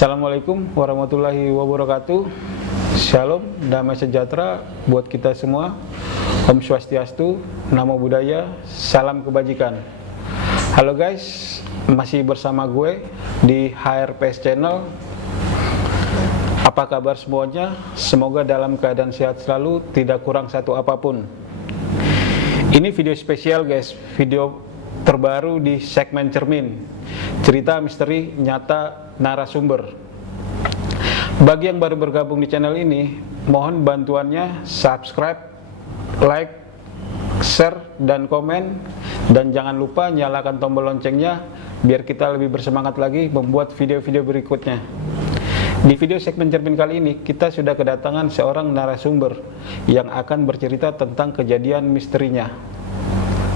Assalamualaikum warahmatullahi wabarakatuh. Shalom, damai sejahtera buat kita semua. Om Swastiastu, Namo Buddhaya, salam kebajikan. Halo guys, masih bersama gue di HRPS Channel. Apa kabar semuanya? Semoga dalam keadaan sehat selalu, tidak kurang satu apapun. Ini video spesial guys, video terbaru di segmen Cermin, cerita misteri nyata narasumber. Bagi yang baru bergabung di channel ini, mohon bantuannya subscribe, like, share, dan komen. Dan jangan lupa nyalakan tombol loncengnya biar kita lebih bersemangat lagi membuat video-video berikutnya. Di video segmen Cermin kali ini, kita sudah kedatangan seorang narasumber yang akan bercerita tentang kejadian misterinya.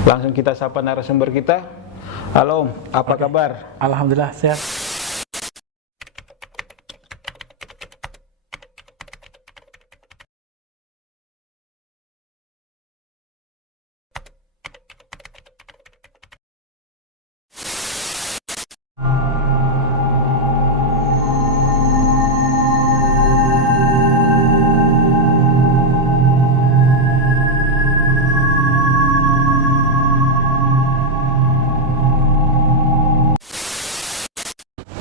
Langsung kita sapa narasumber kita. Halo Om, apa kabar? Alhamdulillah sehat.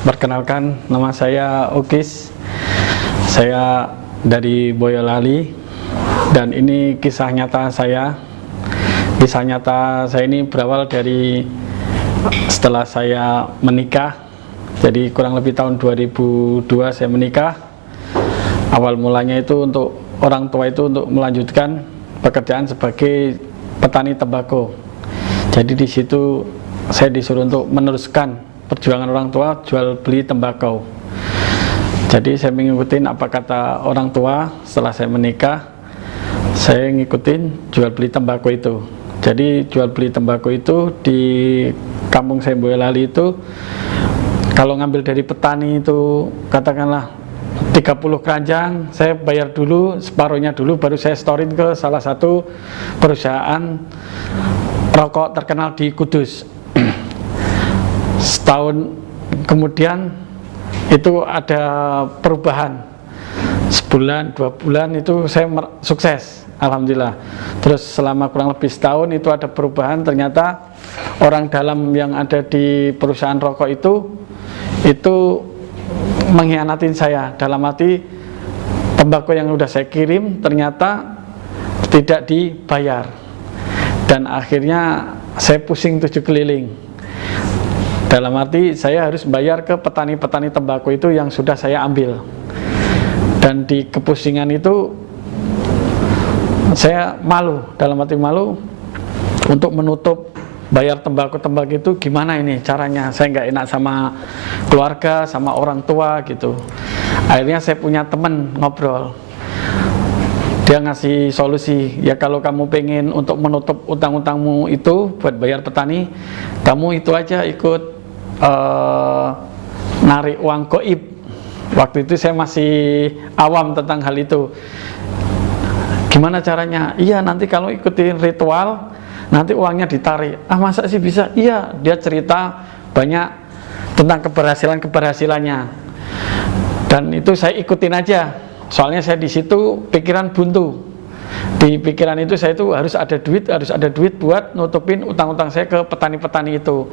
Perkenalkan, nama saya Ukis. Saya dari Boyolali dan ini kisah nyata saya. Kisah nyata saya ini berawal dari setelah saya menikah. Jadi kurang lebih tahun 2002 saya menikah. Awal mulanya itu untuk orang tua itu untuk melanjutkan pekerjaan sebagai petani tembakau. Jadi di situ saya disuruh untuk meneruskan perjuangan orang tua jual beli tembakau. Jadi saya mengikuti apa kata orang tua. Setelah saya menikah, saya ngikutin jual beli tembakau itu. Jadi jual beli tembakau itu di kampung saya Boyolali itu, kalau ngambil dari petani itu katakanlah 30 keranjang, saya bayar dulu separuhnya dulu, baru saya storin ke salah satu perusahaan rokok terkenal di Kudus. Setahun kemudian itu ada perubahan, sebulan 2 bulan itu saya sukses, alhamdulillah. Terus selama kurang lebih setahun itu ada perubahan, ternyata orang dalam yang ada di perusahaan rokok itu mengkhianatin saya, dalam arti tembakau yang udah saya kirim ternyata tidak dibayar, dan akhirnya saya pusing 7 keliling. Dalam arti saya harus bayar ke petani-petani tembakau itu yang sudah saya ambil. Dan di kepusingan itu saya malu, dalam arti malu untuk menutup bayar tembakau itu gimana ini caranya. Saya nggak enak sama keluarga, sama orang tua gitu. Akhirnya saya punya teman ngobrol. Dia ngasih solusi, ya kalau kamu pengen untuk menutup utang-utangmu itu buat bayar petani, kamu itu aja ikut narik uang goib. Waktu itu saya masih awam tentang hal itu. Gimana caranya? Iya, nanti kalau ikutin ritual nanti uangnya ditarik. Ah, masa sih bisa? Iya, dia cerita banyak tentang keberhasilannya. Dan itu saya ikutin aja. Soalnya saya di situ pikiran buntu. Di pikiran itu saya itu harus ada duit buat nutupin utang-utang saya ke petani-petani itu.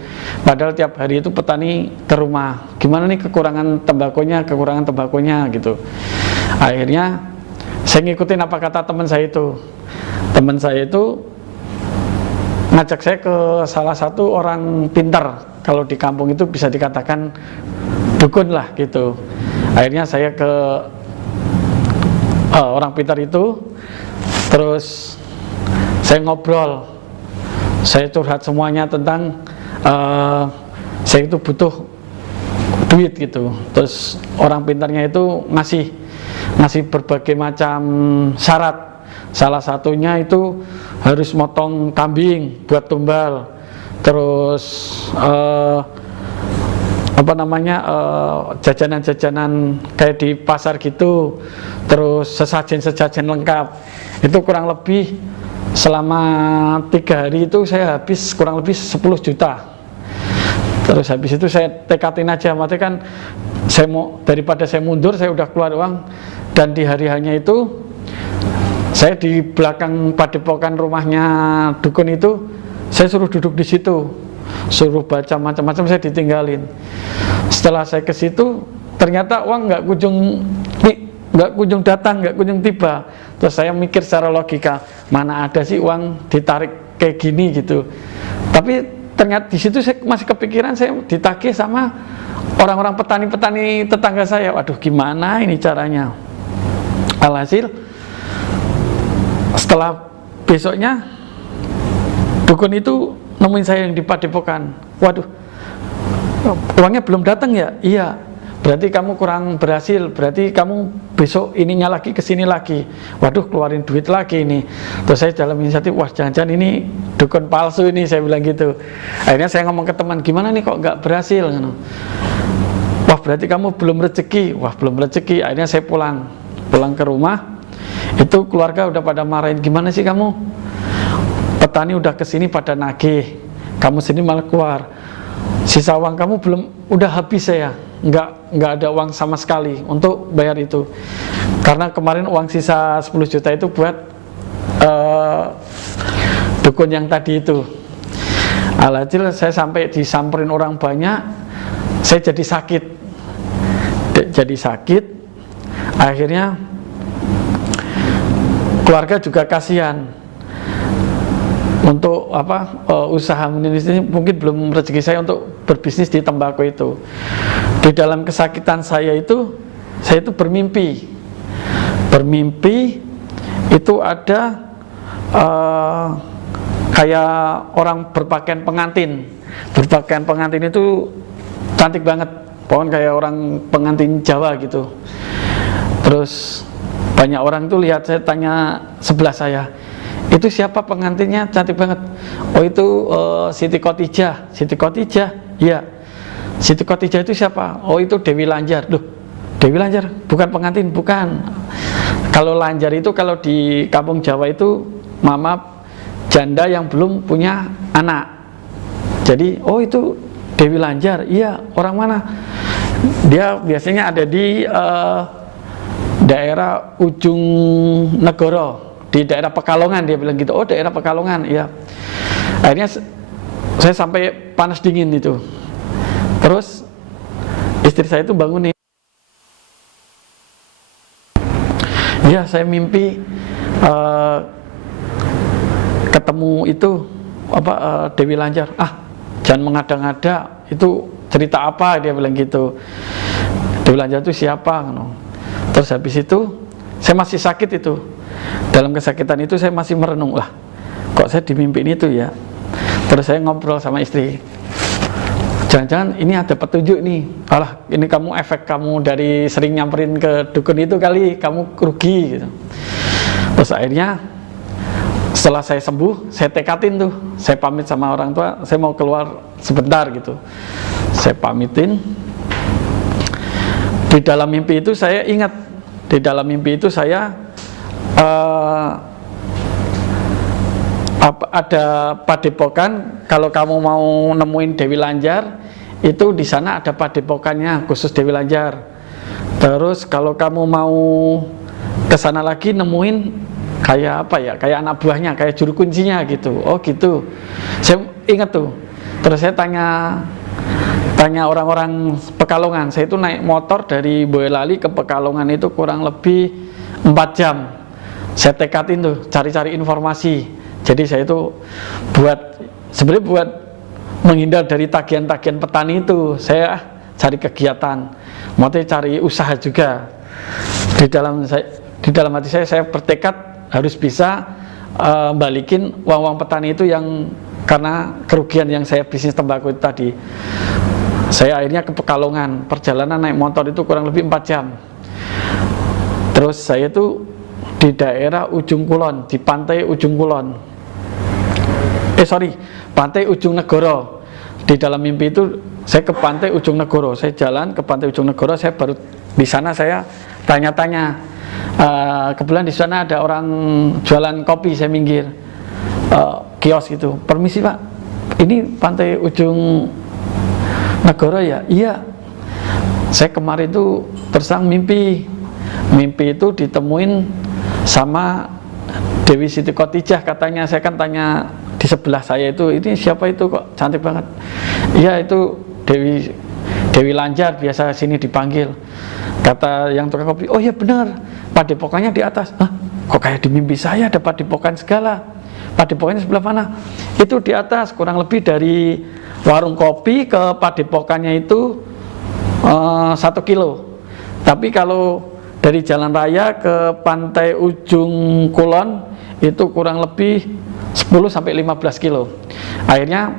Padahal tiap hari itu petani ke rumah, gimana nih kekurangan tembakonya gitu. Akhirnya saya ngikutin apa kata teman saya itu. Teman saya itu ngajak saya ke salah satu orang pintar, kalau di kampung itu bisa dikatakan dukun lah gitu. Akhirnya saya ke orang pintar itu. Terus saya ngobrol, saya curhat semuanya tentang saya itu butuh duit gitu. Terus orang pintarnya itu ngasih berbagai macam syarat. Salah satunya itu harus motong kambing buat tumbal. Terus jajanan-jajanan kayak di pasar gitu. Terus sesajen lengkap. Itu kurang lebih selama 3 hari itu saya habis kurang lebih 10 juta. Terus habis itu saya tekatin aja, maksudnya kan daripada saya mundur, saya udah keluar uang. Dan di hari hanya itu saya di belakang padepokan rumahnya dukun itu, saya suruh duduk di situ, suruh baca macam-macam, saya ditinggalin. Setelah saya ke situ, ternyata uang nggak kunjung datang, nggak kunjung tiba. Terus saya mikir secara logika, mana ada sih uang ditarik kayak gini gitu. Tapi ternyata di situ saya masih kepikiran, saya ditagih sama orang-orang petani-petani tetangga saya. Waduh, gimana ini caranya? Alhasil setelah besoknya dukun itu nemuin saya yang di padepokan. Waduh, uangnya belum datang ya? Iya. Berarti kamu kurang berhasil. Berarti kamu besok ininya lagi, kesini lagi. Waduh, keluarin duit lagi ini. Terus saya dalam inisiatif, wah jangan-jangan ini dukun palsu ini, saya bilang gitu. Akhirnya saya ngomong ke teman, gimana nih kok nggak berhasil? Wah berarti kamu belum rezeki. Wah belum rezeki. Akhirnya saya pulang ke rumah. Itu keluarga udah pada marahin, gimana sih kamu? Petani udah kesini pada nagih, kamu sini malah keluar. Sisa uang kamu belum, udah habis saya. Nggak ada uang sama sekali untuk bayar itu. Karena kemarin uang sisa 10 juta itu buat dukun yang tadi itu. Alhasil saya sampai disamperin orang banyak, saya jadi sakit. Akhirnya keluarga juga kasihan. Untuk usaha menulis ini mungkin belum rezeki saya untuk berbisnis di tembakau itu. Di dalam kesakitan saya itu bermimpi itu ada kayak orang berpakaian pengantin itu cantik banget, pokoknya kayak orang pengantin Jawa gitu. Terus banyak orang tuh lihat, saya tanya sebelah saya, itu siapa pengantinnya cantik banget? Oh itu Siti Khotijah. Iya. Siti Khotijah itu siapa? Oh itu Dewi Lanjar. Loh, Dewi Lanjar bukan pengantin, bukan. Kalau Lanjar itu kalau di kampung Jawa itu mama janda yang belum punya anak. Jadi oh itu Dewi Lanjar. Iya, orang mana? Dia biasanya ada di daerah ujung Negoro, di daerah Pekalongan, dia bilang gitu. Oh daerah Pekalongan, iya. Akhirnya saya sampai panas dingin itu. Terus istri saya itu bangun nih. Iya, saya mimpi ketemu itu Dewi Lanjar. Jangan mengada-ngada, itu cerita apa, dia bilang gitu. Dewi Lanjar itu siapa? Terus habis itu saya masih sakit itu. Dalam kesakitan itu saya masih merenung, lah kok saya dimimpiin itu ya. Terus saya ngobrol sama istri, jangan-jangan ini ada petunjuk nih. Alah, ini kamu efek kamu dari sering nyamperin ke dukun itu kali, kamu rugi gitu. Terus akhirnya setelah saya sembuh, saya tekatin tuh, saya pamit sama orang tua, saya mau keluar sebentar gitu. Saya pamitin. Di dalam mimpi itu saya ingat, di dalam mimpi itu saya ada padepokan. Kalau kamu mau nemuin Dewi Lanjar, itu di sana ada padepokannya khusus Dewi Lanjar. Terus kalau kamu mau ke sana lagi nemuin kayak kayak anak buahnya, kayak juru kuncinya gitu. Oh gitu. Saya ingat tuh. Terus saya tanya orang-orang Pekalongan. Saya itu naik motor dari Boyolali ke Pekalongan itu kurang lebih 4 jam. Saya tekatin tuh cari-cari informasi. Jadi saya itu sebenarnya buat menghindar dari tagihan-tagihan petani itu, saya cari kegiatan, mau cari usaha juga. Di dalam hati saya bertekad harus bisa balikin uang-uang petani itu yang karena kerugian yang saya bisnis tembakau itu tadi. Saya akhirnya ke Pekalongan, perjalanan naik motor itu kurang lebih 4 jam. Terus saya itu di daerah Ujung Kulon, di pantai Ujung Kulon. Pantai Ujung Negoro. Di dalam mimpi itu saya ke pantai Ujung Negoro. Saya jalan ke pantai Ujung Negoro, saya baru di sana saya tanya-tanya. Kebetulan di sana ada orang jualan kopi, saya minggir. Kios gitu. Permisi Pak, ini pantai Ujung Negoro ya? Iya. saya kemarin itu tersang mimpi itu ditemuin sama Dewi Siti Khotijah katanya. Saya kan tanya di sebelah saya itu, ini siapa itu kok cantik banget? Iya itu Dewi Lanjar, biasa sini dipanggil. Kata yang tukang kopi, oh iya benar, padepokannya di atas. Hah, kok kayak di mimpi saya ada padepokan segala. Padepokannya sebelah mana? Itu di atas, kurang lebih dari warung kopi ke padepokannya itu 1 kilo. Tapi kalau dari jalan raya ke pantai ujung Kulon itu kurang lebih 10-15 kilo. Akhirnya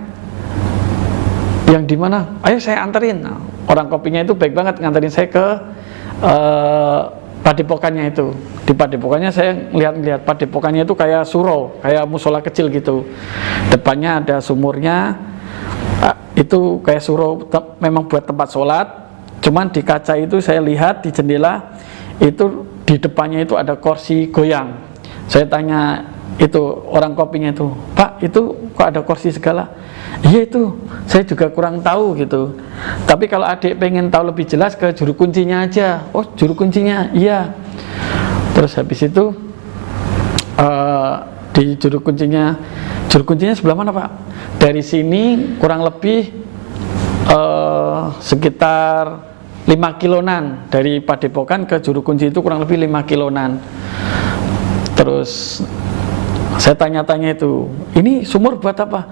yang di mana? Ayo saya anterin. Nah, orang kopinya itu baik banget nganterin saya ke padepokannya itu. Di padepokannya saya lihat padepokannya itu kayak surau, kayak musola kecil gitu. Depannya ada sumurnya. Itu kayak surau, memang buat tempat sholat. Cuman di kaca itu saya lihat di jendela itu di depannya itu ada kursi goyang. Saya tanya itu orang kopinya itu, Pak itu kok ada kursi segala? Iya itu, saya juga kurang tahu gitu. Tapi kalau adik pengen tahu lebih jelas ke juru kuncinya aja. Oh juru kuncinya, iya. Terus habis itu di juru kuncinya sebelah mana Pak? Dari sini kurang lebih sekitar 5 kilonan. Dari padepokan ke juru kunci itu kurang lebih 5 kilonan. Terus saya tanya-tanya itu, ini sumur buat apa?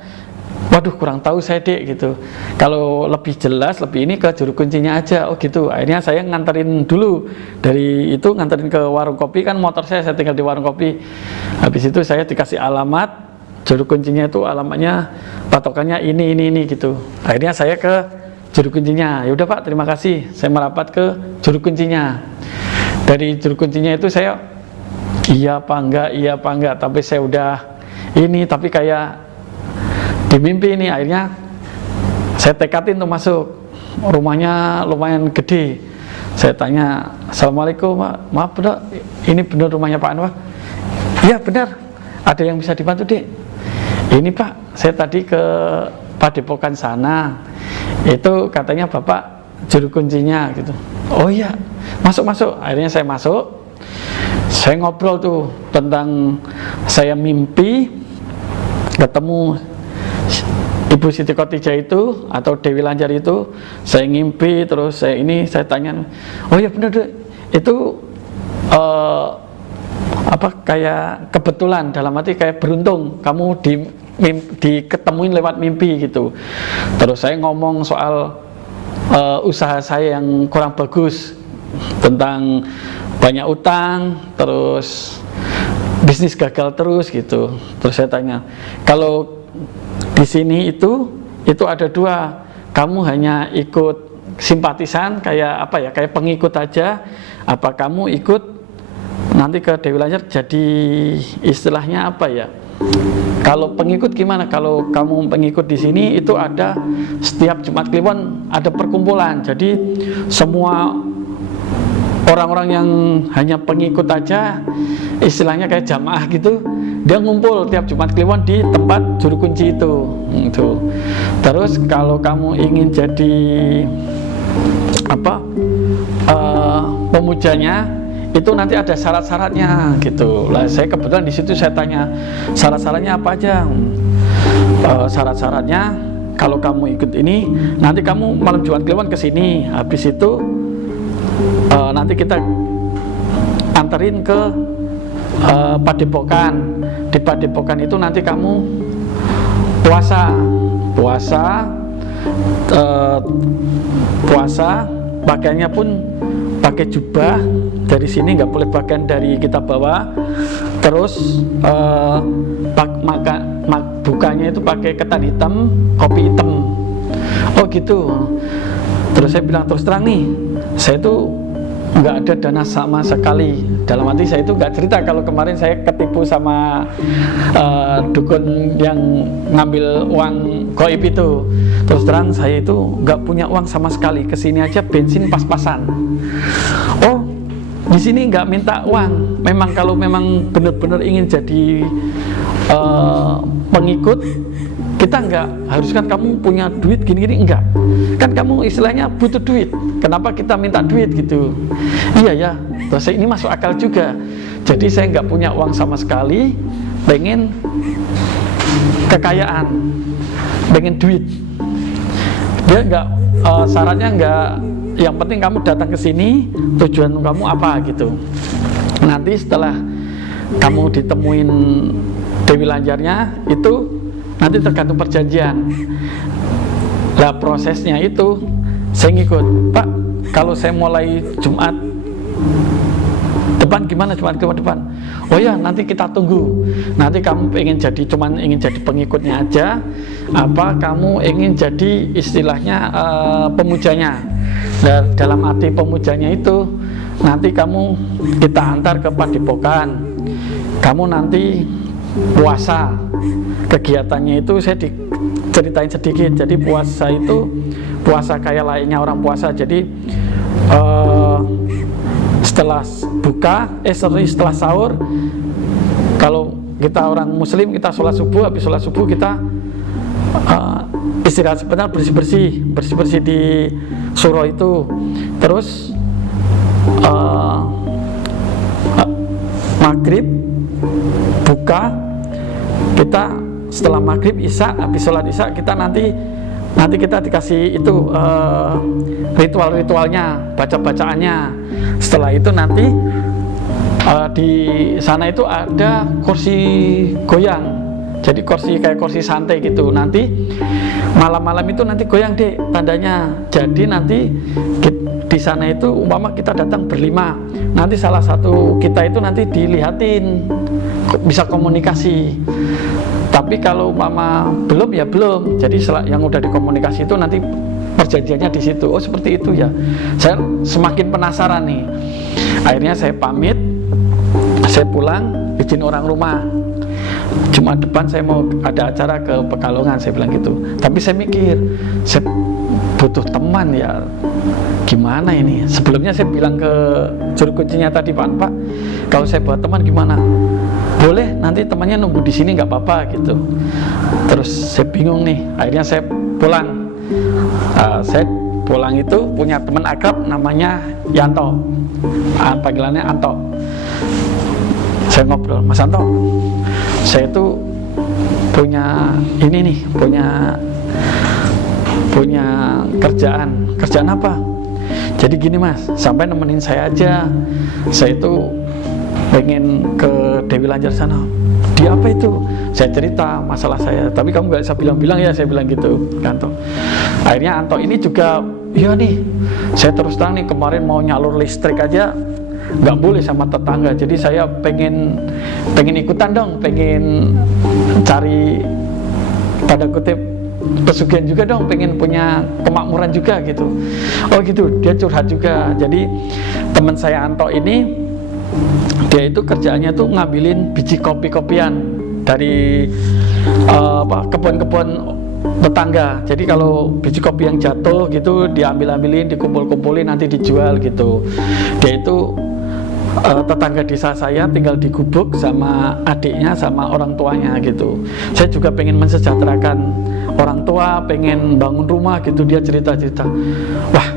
Waduh kurang tahu saya dek gitu. Kalau lebih jelas lebih ini ke juru kuncinya aja. Oh gitu. Akhirnya saya nganterin dulu, dari itu nganterin ke warung kopi, kan motor saya tinggal di warung kopi. Habis itu saya dikasih alamat, juru kuncinya itu alamatnya patokannya ini gitu. Akhirnya saya ke juru kuncinya. Ya udah Pak, terima kasih. Saya merapat ke juru kuncinya. Dari juru kuncinya itu saya iya apa enggak, tapi saya udah ini, tapi kayak di mimpi ini. Akhirnya saya tekatin untuk masuk. Rumahnya lumayan gede. Saya tanya, Assalamualaikum Pak, maaf benar, ini benar rumahnya Pak Anwar? Iya benar, ada yang bisa dibantu dek? Ini Pak, saya tadi ke padepokan sana, itu katanya Bapak juru kuncinya gitu. Oh iya, masuk. Akhirnya saya masuk. Saya ngobrol tuh tentang saya mimpi ketemu Ibu Siti Khotijah itu atau Dewi Lanjar itu. Saya ngimpi, terus saya tanya, oh ya benar deh, itu kayak kebetulan, dalam arti kayak beruntung kamu diketemuin lewat mimpi gitu. Terus saya ngomong soal usaha saya yang kurang bagus, tentang banyak utang, terus bisnis gagal terus gitu. Terus saya tanya, kalau di sini itu ada 2, kamu hanya ikut simpatisan kayak kayak pengikut aja, apa kamu ikut nanti ke Dewi Lanjar jadi istilahnya kalau pengikut gimana? Kalau kamu pengikut di sini itu ada setiap Jumat Kliwon ada perkumpulan, jadi semua orang-orang yang hanya pengikut aja, istilahnya kayak jamaah gitu, dia ngumpul tiap Jumat Kliwon di tempat juru kunci itu. Terus kalau kamu ingin jadi pemujanya, itu nanti ada syarat-syaratnya gitu. Lah saya kebetulan di situ saya tanya syarat-syaratnya apa aja. Syarat-syaratnya kalau kamu ikut ini, nanti kamu malam Jumat Kliwon ke sini. Habis itu nanti kita anterin ke padepokan. Di padepokan itu nanti kamu puasa, pakaiannya pun pakai jubah. Dari sini nggak boleh pakaian dari kita bawa. Terus bukanya itu pakai ketan hitam, kopi hitam. Oh gitu. Terus saya bilang terus terang nih, saya itu nggak ada dana sama sekali. Dalam arti saya itu nggak cerita kalau kemarin saya ketipu sama dukun yang ngambil uang goib itu. Terus terang saya itu nggak punya uang sama sekali. Kesini aja bensin pas-pasan. Oh, di sini nggak minta uang. Memang kalau memang benar-benar ingin jadi pengikut, Kita nggak haruskan kamu punya duit gini-gini, enggak. Kan kamu istilahnya butuh duit. Kenapa kita minta duit gitu? Iya ya, terus ini masuk akal juga. Jadi saya nggak punya uang sama sekali, pengen kekayaan, pengen duit. Dia nggak, syaratnya nggak, yang penting kamu datang ke sini, tujuan kamu apa gitu. Nanti setelah kamu ditemuin Dewi Lanjarnya itu nanti tergantung perjanjian. Nah prosesnya itu saya ngikut, Pak, kalau saya mulai Jumat depan gimana, Jumat depan? Oh ya, nanti kita tunggu. Nanti kamu ingin jadi pengikutnya aja, apa kamu ingin jadi istilahnya pemujanya. Dan dalam arti pemujanya itu nanti kita antar ke padepokan. Kamu nanti puasa, kegiatannya itu saya diceritain sedikit. Jadi puasa itu puasa kayak layaknya orang puasa. Jadi setelah setelah sahur, kalau kita orang muslim kita sholat subuh, habis sholat subuh kita istirahat sebentar, bersih-bersih di suro itu. Terus maghrib buka, kita setelah maghrib isya, habis sholat isya kita nanti kita dikasih itu ritual-ritualnya, baca-bacaannya. Setelah itu nanti di sana itu ada kursi goyang, jadi kayak kursi santai gitu. Nanti malam-malam itu nanti goyang deh tandanya. Jadi nanti di sana itu umpama kita datang berlima, nanti salah satu kita itu nanti dilihatin bisa komunikasi. Tapi kalau umpama belum ya belum. Jadi yang udah dikomunikasi itu nanti perjanjiannya di situ. Oh seperti itu ya. Saya semakin penasaran nih. Akhirnya saya pamit, saya pulang, izin orang rumah. Jumat depan saya mau ada acara ke Pekalongan, saya bilang gitu. Tapi saya mikir, saya butuh teman ya. Gimana ini? Sebelumnya saya bilang ke juru kuncinya tadi, Pak, kalau saya buat teman gimana? Boleh, nanti temannya nunggu di sini nggak apa-apa gitu. Terus saya bingung nih. Akhirnya saya pulang. Saya pulang itu punya teman akrab namanya Yanto. Panggilannya Anto. Saya ngobrol, Mas Anto, saya itu punya ini nih, punya kerjaan apa? Jadi gini Mas, sampai nemenin saya aja. Saya itu pengen ke Dewi Lanjar sana. Di apa itu? Saya cerita masalah saya. Tapi kamu nggak bisa bilang-bilang ya, saya bilang gitu, Anto. Akhirnya Anto ini juga, iya nih, saya terus terang nih kemarin mau nyalur listrik aja nggak boleh sama tetangga. Jadi saya pengen ikutan dong, pengen cari tanda kutip pesugihan juga dong, pengen punya kemakmuran juga gitu. Oh gitu, dia curhat juga. Jadi teman saya Anto ini, dia itu kerjaannya tuh ngambilin biji kopi-kopian dari kebun-kebun tetangga. Jadi kalau biji kopi yang jatuh gitu diambil-ambilin, dikumpul-kumpulin, nanti dijual gitu. Dia itu tetangga desa saya, tinggal di Gubuk sama adiknya sama orang tuanya gitu. Saya juga pengen mensejahterakan orang tua, pengen bangun rumah gitu. Dia cerita-cerita, wah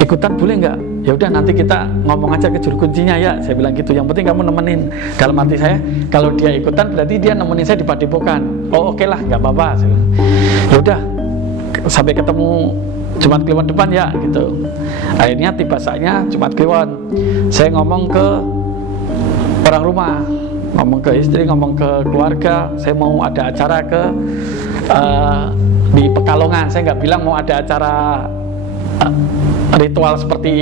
ikutan boleh nggak? Ya udah nanti kita ngomong aja ke juru kuncinya ya, saya bilang gitu. Yang penting kamu nemenin. Dalam arti saya, kalau dia ikutan berarti dia nemenin saya di padepokan. Oh oke lah, nggak apa-apa. Ya udah, sampai ketemu Jumat Kliwon depan ya gitu. Akhirnya tiba saatnya Jumat Kliwon. Saya ngomong ke orang rumah, ngomong ke istri, ngomong ke keluarga. Saya mau ada acara di Pekalongan. Saya nggak bilang mau ada acara ritual seperti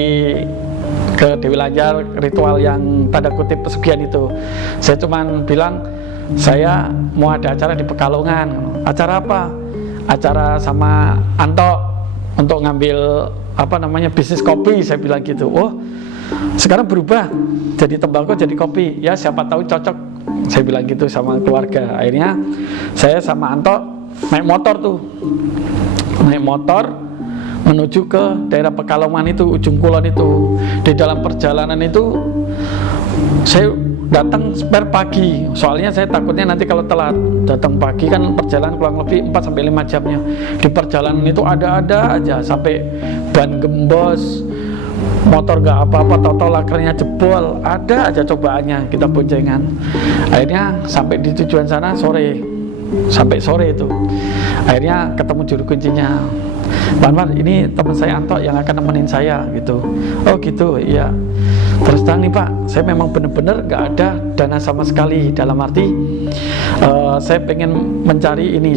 ke Dewi Lanjar, ritual yang tanda kutip pesugihan itu. Saya cuman bilang saya mau ada acara di Pekalongan. Acara apa? Acara sama Anto untuk ngambil bisnis kopi, saya bilang gitu. Oh sekarang berubah jadi tembakau jadi kopi ya, siapa tahu cocok, saya bilang gitu sama keluarga. Akhirnya saya sama Anto naik motor menuju ke daerah Pekalongan itu, ujung kulon itu. Di dalam perjalanan itu saya datang spare pagi, soalnya saya takutnya nanti kalau telat. Datang pagi kan perjalanan kurang lebih 4-5 jamnya. Di perjalanan itu ada-ada aja, sampai ban gembos, motor gak apa-apa, tahu-tahu lakernya jebol, ada aja cobaannya, kita boncengan. Akhirnya sampai di tujuan sana sampai sore itu. Akhirnya ketemu juru kuncinya. Pak Anwar, ini teman saya Anto yang akan nemenin saya gitu. Oh gitu, iya. Terus terang nih Pak, saya memang benar-benar gak ada dana sama sekali. Dalam arti saya pengen mencari ini,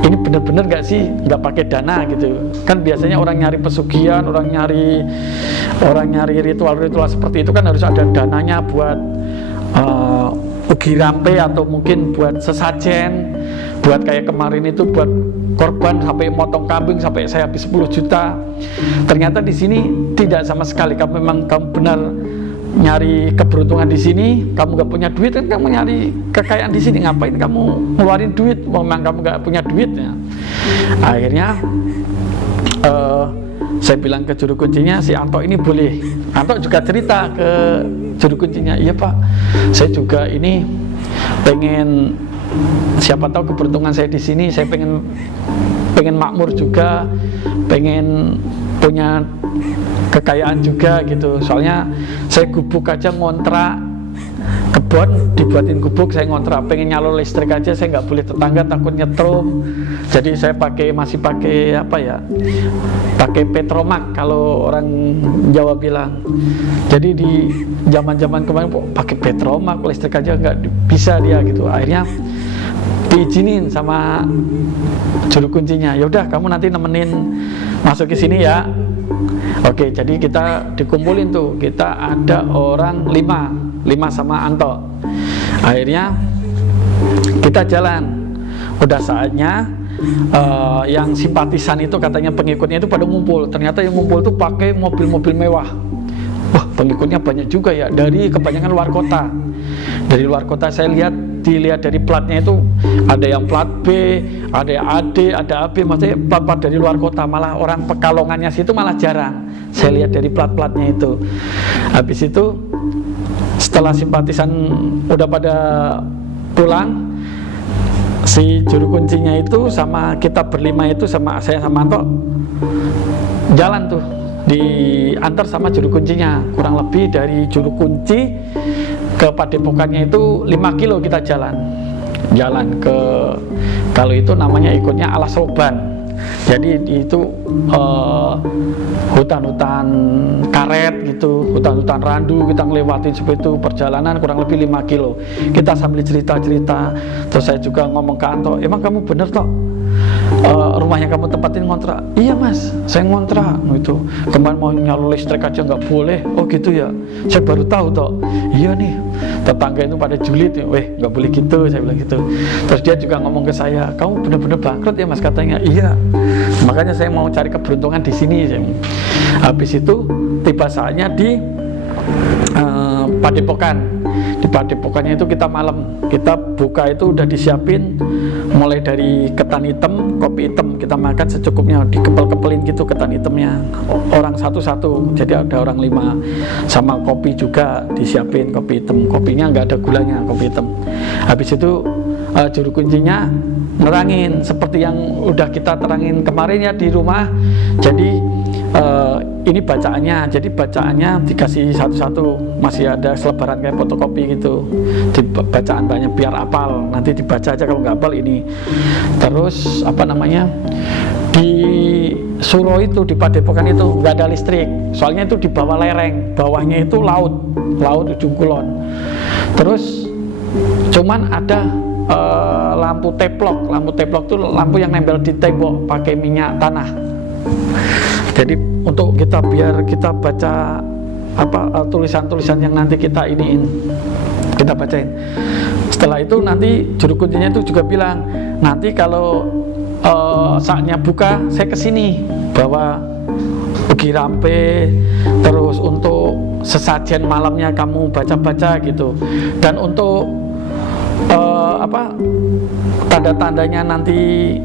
ini benar-benar gak sih nggak pakai dana gitu. Kan biasanya orang nyari pesugihan, orang nyari ritual-ritual seperti itu kan harus ada dananya buat ugi rampe, atau mungkin buat sesajen, buat kayak kemarin itu buat korban sampai motong kambing sampai saya habis 10 juta. Ternyata di sini tidak sama sekali. Kamu benar nyari keberuntungan di sini, kamu gak punya duit kan, kamu nyari kekayaan di sini, ngapain kamu ngeluarin duit? Memang kamu gak punya duit ya. Akhirnya saya bilang ke juru kuncinya, si Anto ini boleh. Anto juga cerita ke juru kuncinya, iya Pak, saya juga ini pengen, siapa tahu keberuntungan saya di sini, saya pengen makmur juga, pengen punya kekayaan juga gitu. Soalnya saya gubuk aja ngontrak kebun, dibuatin gubuk, saya ngontrak, pengen nyalur listrik aja saya nggak boleh, tetangga takut nyetrum. Jadi saya masih pakai apa ya, pakai petromak kalau orang Jawa bilang. Jadi di zaman kemarin pakai petromak, listrik aja nggak bisa dia gitu. Akhirnya diizinin sama juru kuncinya, ya udah kamu nanti nemenin masuk ke sini ya. Oke, jadi kita dikumpulin tuh, kita ada orang 5 sama Anto. Akhirnya kita jalan, udah saatnya yang simpatisan itu katanya pengikutnya itu pada ngumpul. Ternyata yang ngumpul tuh pakai mobil-mobil mewah. Wah, pengikutnya banyak juga ya, dari kebanyakan luar kota. Dari luar kota saya dilihat dari platnya itu ada yang plat B, ada yang AD, ada AB, maksudnya plat-plat dari luar kota. Malah orang Pekalongannya situ malah jarang. Saya lihat dari plat-platnya itu. Habis itu setelah simpatisan udah pada pulang, si juru kuncinya itu sama kita berlima itu, sama saya sama Anto, jalan tuh diantar sama juru kuncinya. Kurang lebih dari juru kunci ke padepokannya itu 5 kilo kita jalan ke, kalau itu namanya ikutnya Alas Roban. Jadi itu hutan-hutan karet gitu, hutan-hutan randu kita ngelewatin seperti itu. Perjalanan kurang lebih 5 kilo. Kita sambil cerita-cerita. Terus saya juga ngomong ke Anto, emang kamu bener toh rumah yang kamu tempatin ngontrak? Iya mas, saya ngontrak itu. Kemarin mau nyalur listrik aja nggak boleh. Oh gitu ya, saya baru tahu toh. Iya nih, tetangga itu pada julid, nggak boleh gitu, saya bilang gitu. Terus dia juga ngomong ke saya, kamu bener-bener bangkrut ya mas, katanya. Iya, makanya saya mau cari keberuntungan di sini. Habis itu tiba saatnya di padepokan. Di padepokannya itu kita malam, kita buka itu udah disiapin, mulai dari ketan hitam, kopi hitam, kita makan secukupnya, dikepel-kepelin gitu ketan hitamnya, orang satu-satu, jadi ada orang 5, sama kopi juga disiapin, kopi hitam, kopinya nggak ada gulanya, kopi hitam. Habis itu juru kuncinya nerangin seperti yang udah kita terangin kemarin ya di rumah. Jadi ini bacaannya, jadi bacaannya dikasih satu-satu, masih ada selebaran kayak fotokopi gitu, bacaan banyak biar apal, nanti dibaca aja kalau nggak apal ini. Terus apa namanya, di Suro itu, di padepokan itu nggak ada listrik, soalnya itu di bawah lereng, bawahnya itu laut Ujung Kulon. Terus cuman ada lampu teplok itu lampu yang nempel di tembok pakai minyak tanah. Jadi untuk biar kita baca tulisan-tulisan yang nanti kita kita bacain. Setelah itu nanti juru kuncinya itu juga bilang, nanti kalau saatnya buka saya kesini bawa ugi rampe, terus untuk sesajen malamnya kamu baca-baca gitu. Dan untuk tanda-tandanya nanti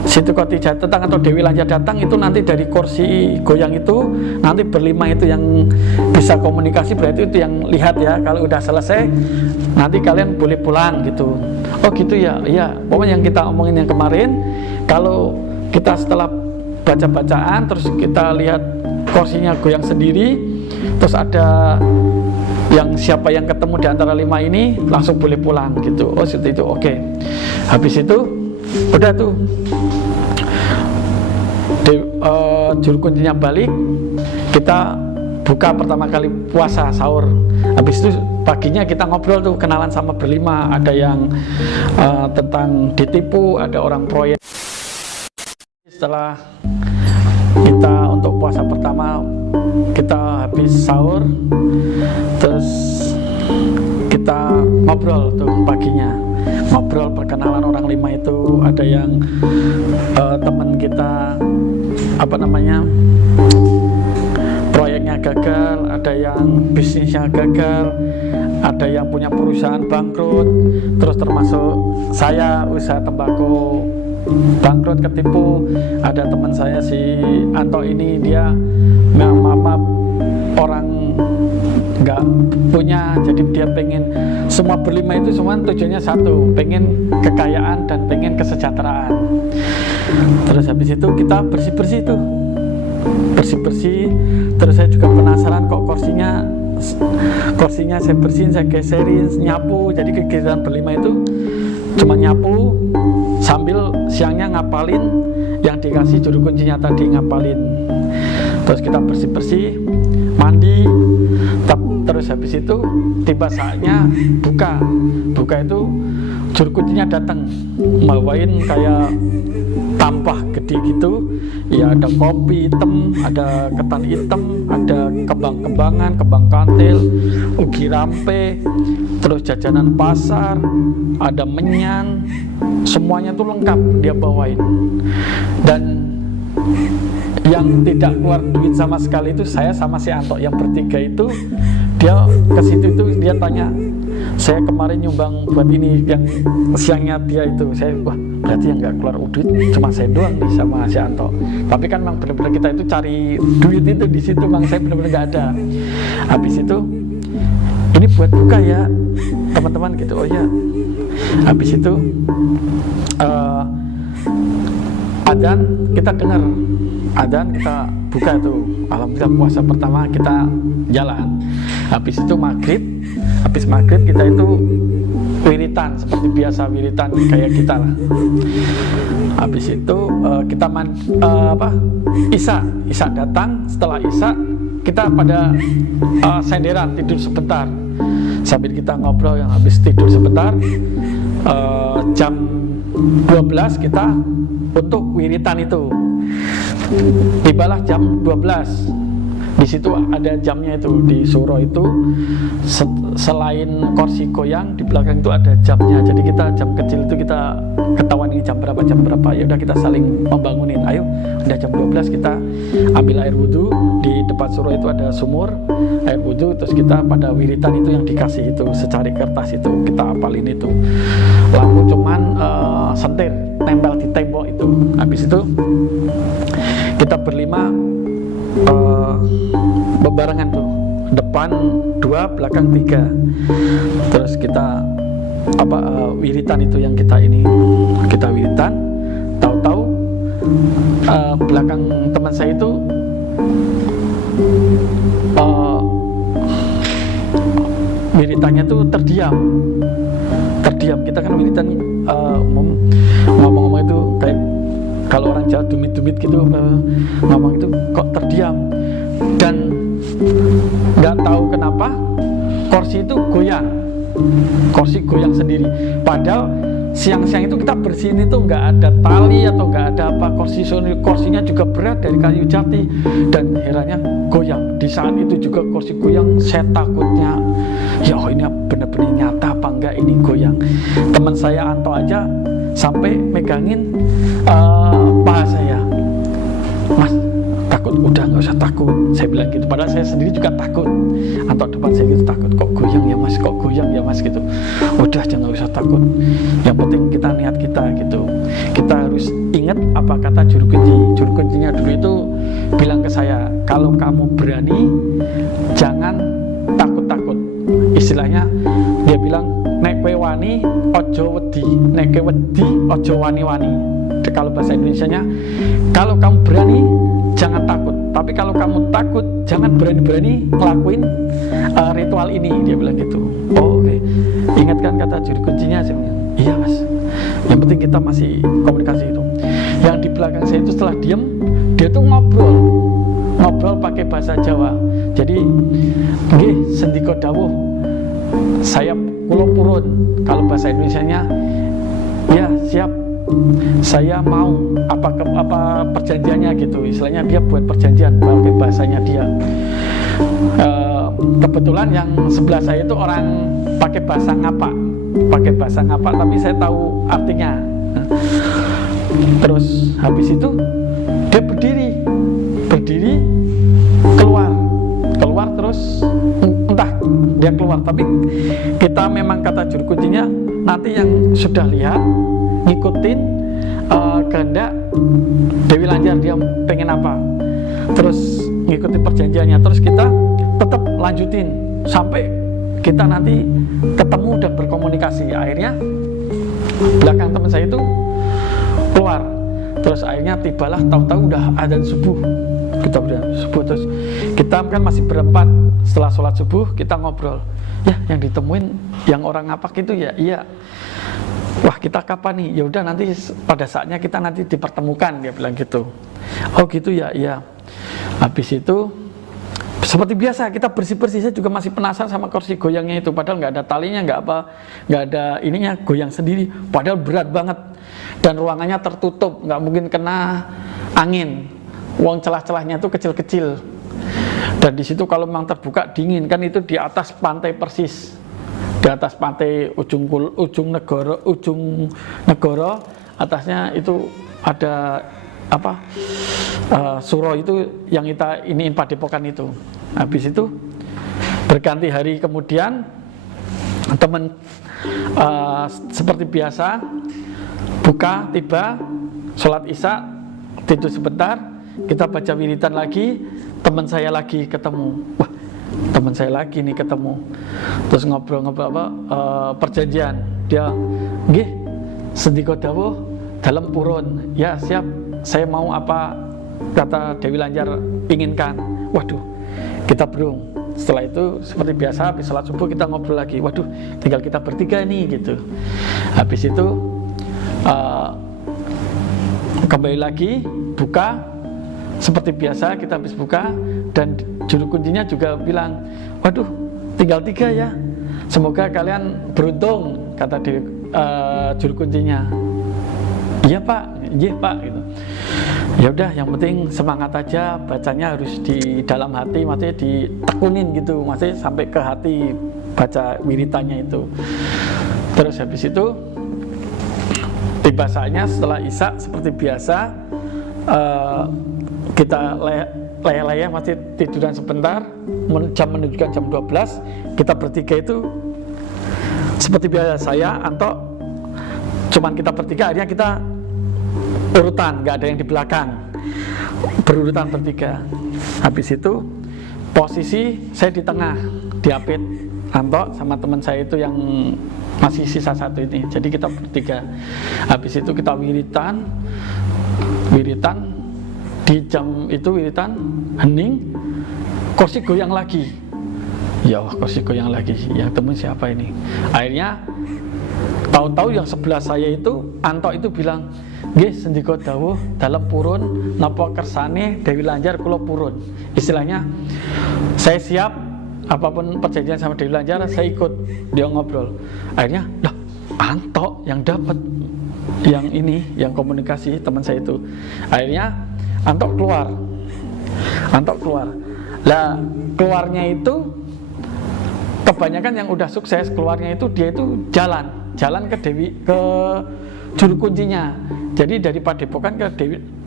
Situ Khotijah datang atau Dewi Lanjar datang, itu nanti dari kursi goyang itu nanti berlima itu yang bisa komunikasi, berarti itu yang lihat ya. Kalau udah selesai nanti kalian boleh pulang gitu. Oh gitu ya, iya. Pokoknya yang kita omongin yang kemarin, kalau kita setelah baca-bacaan terus kita lihat kursinya goyang sendiri, terus ada yang siapa yang ketemu di antara 5 ini langsung boleh pulang gitu. Oh seperti itu, oke. Habis itu udah tuh juru kuncinya balik, kita buka pertama kali puasa sahur. Habis itu paginya kita ngobrol tuh, kenalan sama berlima. Ada yang tentang ditipu, ada orang proyek. Setelah kita untuk puasa pertama kita habis sahur, terus kita ngobrol tuh paginya, ngobrol perkenalan orang 5 itu. Ada yang teman kita proyeknya gagal, ada yang bisnisnya gagal, ada yang punya perusahaan bangkrut, terus termasuk saya usaha tembakau bangkrut, ketipu. Ada teman saya si Anto ini, dia mama orang nggak punya, jadi dia pengen, semua berlima itu semua tujuannya satu, pengen kekayaan dan pengen kesejahteraan. Terus habis itu kita bersih-bersih tuh, bersih-bersih. Terus saya juga penasaran kok kursinya saya bersihin, saya geserin, nyapu. Jadi kegiatan berlima itu cuma nyapu sambil siangnya ngapalin yang dikasih juru kuncinya tadi, ngapalin. Terus kita bersih-bersih, mandi. Terus habis itu tiba saatnya buka itu juru kuncinya datang bawain kayak tampah gede gitu ya, ada kopi hitam, ada ketan hitam, ada kembang-kembangan, kembang kantil, ugi rampe, terus jajanan pasar, ada menyan, semuanya tuh lengkap dia bawain. Dan yang tidak keluar duit sama sekali itu saya sama si Anto, yang bertiga itu. Dia ke situ itu, dia tanya, saya kemarin nyumbang buat ini, yang siangnya dia itu. Saya, wah berarti yang nggak keluar duit cuma saya doang nih sama si Anto. Tapi kan memang benar-benar kita itu cari duit itu di situ, memang saya benar-benar nggak ada. Habis itu ini buat buka ya teman-teman gitu. Oh ya. Habis itu adzan kita dengar, adzan kita buka tuh. Alhamdulillah puasa pertama kita jalan. Habis itu habis maghrib kita itu wiritan seperti biasa, wiritan kayak kita lah. Habis itu kita Isya datang. Setelah Isya kita pada senderan tidur sebentar sambil kita ngobrol. Yang habis tidur sebentar, jam 12 kita untuk wiritan itu. Tibalah jam 12. Di situ ada jamnya itu, di suro itu selain kursi goyang di belakang itu ada jamnya. Jadi kita jam kecil itu kita ketahuan ini jam berapa. Ya udah kita saling membangunin. Ayo, udah jam 12 kita ambil air wudhu. Di depan suro itu ada sumur air wudhu. Terus kita pada wiritan itu yang dikasih itu secari kertas itu kita apalin itu. Lampu cuman sentir tempel di tembok itu. Habis itu kita berlima bebarengan tuh, depan 2, belakang 3. Terus kita wiritan itu yang kita wiritan. Tahu-tahu belakang teman saya itu wiritannya tuh terdiam. Kita kan wiritan ngomong-ngomong itu kayak kalau orang Jawa dumit-dumit gitu, ngomong itu kok terdiam. Dan nggak tahu kenapa kursi itu goyang, kursi goyang sendiri. Padahal siang-siang itu kita bersihin itu nggak ada tali atau nggak ada apa, kursinya juga berat dari kayu jati, dan herannya goyang. Di saat itu juga kursi goyang, saya takutnya ya ini benar-benar nyata apa enggak ini goyang. Teman saya Anto aja sampai megangin paha saya, Mas takut. Udah nggak usah takut, saya bilang gitu. Padahal saya sendiri juga takut. Anto depan saya gitu takut, kok goyang ya mas, kok goyang ya mas gitu. Udah jangan usah takut. Yang penting kita niat kita gitu. Kita harus ingat apa kata juru kunci. Juru kuncinya dulu itu bilang ke saya, kalau kamu berani, jangan takut-takut. Istilahnya dia bilang, nek kowe wani ojo wedi, nek kowe wedi ojo wani-wani. Kalau bahasa Indonesianya, kalau kamu berani jangan takut, tapi kalau kamu takut jangan berani-berani ngelakuin ritual ini, dia bilang gitu. Oh oke. Ingatkan kata juru kuncinya. Saya bilang, iya mas, yang penting kita masih komunikasi itu. Yang di belakang saya itu setelah diem, dia tuh ngobrol pakai bahasa Jawa. Jadi nggih sendika dawuh saya kula purun. Kalau bahasa Indonesianya, ya siap, saya mau apa perjanjiannya gitu. Istilahnya dia buat perjanjian pakai bahasanya dia. Kebetulan yang sebelah saya itu orang pakai bahasa Ngapak, tapi saya tahu artinya. Terus habis itu dia berdiri keluar terus entah dia keluar, tapi kita memang kata juru kuncinya nanti yang sudah lihat ngikutin kehendak Dewi Lanjar, dia pengen apa, terus ngikutin perjanjiannya, terus kita tetap lanjutin sampai kita nanti ketemu dan berkomunikasi. Akhirnya belakang teman saya itu keluar, terus akhirnya tibalah, tahu-tahu udah adzan subuh. Kita udah subuh, terus kita kan masih berempat. Setelah sholat subuh kita ngobrol, ya yang ditemuin yang orang Ngapak itu ya iya. Wah kita kapan nih? Ya udah nanti pada saatnya kita nanti dipertemukan, dia bilang gitu. Oh gitu ya, iya. Habis itu seperti biasa kita bersih-bersih. Saya juga masih penasaran sama kursi goyangnya itu, padahal nggak ada talinya, nggak ada ininya, goyang sendiri. Padahal berat banget dan ruangannya tertutup, nggak mungkin kena angin. Uang celah-celahnya itu kecil-kecil. Dan di situ kalau memang terbuka dingin, kan itu di atas pantai persis. Di atas pantai ujung negoro, atasnya itu ada apa? Suro itu yang kita iniin Padepokan itu. Habis itu berganti hari kemudian teman seperti biasa buka, tiba, sholat isya, tidur sebentar, kita baca wiridan lagi, teman saya lagi ketemu. Wah, teman saya lagi nih ketemu. Terus ngobrol-ngobrol apa perjanjian. Dia, nggih, sendika dawuh dalam purun. Ya, siap. Saya mau apa kata Dewi Lanjar inginkan. Waduh, kita berung. Setelah itu seperti biasa habis sholat subuh kita ngobrol lagi. Waduh, tinggal kita bertiga nih gitu. Habis itu kembali lagi buka seperti biasa, kita habis buka dan juru kuncinya juga bilang, waduh tinggal 3 ya, semoga kalian beruntung, kata juru kuncinya. Iya pak, iya pak gitu. Ya udah, yang penting semangat aja, bacanya harus di dalam hati, maksudnya ditekunin gitu, maksudnya sampai ke hati baca wiritannya itu. Terus habis itu tiba saatnya setelah isya seperti biasa, kita leyeh-leyeh masih tiduran sebentar, jam menunjukkan jam 12, kita bertiga itu seperti biasa, saya, Anto, cuman kita bertiga, akhirnya kita urutan, nggak ada yang di belakang, berurutan bertiga. Habis itu posisi saya di tengah, diapit Anto sama teman saya itu yang masih sisa satu ini, jadi kita bertiga. Habis itu kita wiritan di jam itu wiritan hening, kursi goyang lagi. Ya Allah, kursi goyang lagi, yang temuin siapa ini? Akhirnya tahu-tahu yang sebelah saya itu Anto itu bilang, nggih sendika dawuh dalam purun napa kersane Dewi Lanjar kula purun. Istilahnya saya siap apapun perjanjian sama Dewi Lanjar, saya ikut. Dia ngobrol. Akhirnya dah Anto yang dapat yang ini, yang komunikasi teman saya itu. Akhirnya Anto keluar. Lah keluarnya itu kebanyakan yang udah sukses keluarnya itu dia itu jalan ke juru kuncinya. Jadi dari Padepokan ke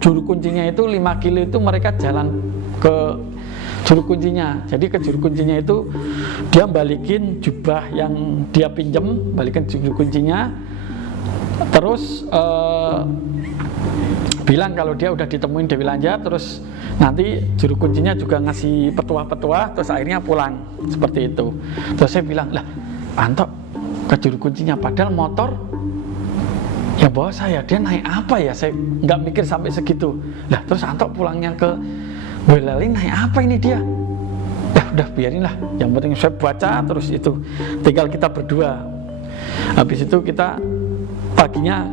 juru kuncinya itu 5 kilo itu mereka jalan ke juru kuncinya. Jadi ke juru kuncinya itu dia balikin jubah yang dia pinjem, balikin juru kuncinya, terus bilang kalau dia udah ditemuin Dewi Lanjar, terus nanti juru kuncinya juga ngasih petuah-petuah, terus akhirnya pulang seperti itu. Terus saya bilang, lah Anto ke juru kuncinya, padahal motor yang bawa saya, dia naik apa ya? Saya nggak mikir sampai segitu. Lah terus Anto pulangnya ke Boyolali naik apa ini dia? Ya udah biarin lah, yang penting saya baca terus itu. Tinggal kita berdua. Habis itu kita paginya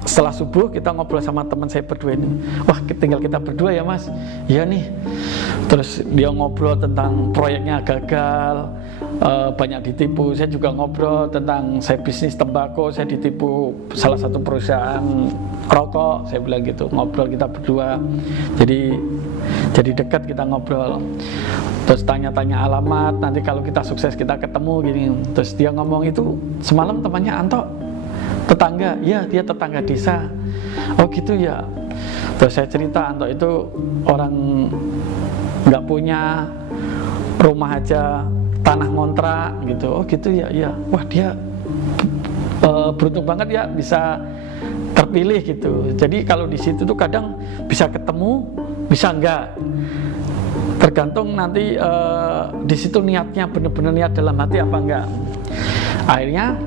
setelah subuh kita ngobrol sama teman saya berdua ini. Wah tinggal kita berdua ya mas? Iya nih. Terus dia ngobrol tentang proyeknya gagal, banyak ditipu. Saya juga ngobrol tentang saya bisnis tembakau, saya ditipu salah satu perusahaan rokok. Saya bilang gitu, ngobrol kita berdua. Jadi dekat kita ngobrol. Terus tanya-tanya alamat, nanti kalau kita sukses kita ketemu gini. Terus dia ngomong itu semalam temannya Anto tetangga, ya dia tetangga desa. Oh gitu ya. Terus saya cerita Anto itu orang nggak punya rumah aja, tanah ngontrak gitu. Oh gitu ya, ya. Wah dia beruntung banget ya bisa terpilih gitu. Jadi kalau di situ tuh kadang bisa ketemu, bisa enggak. Tergantung nanti di situ niatnya benar-benar niat dalam hati apa enggak. Akhirnya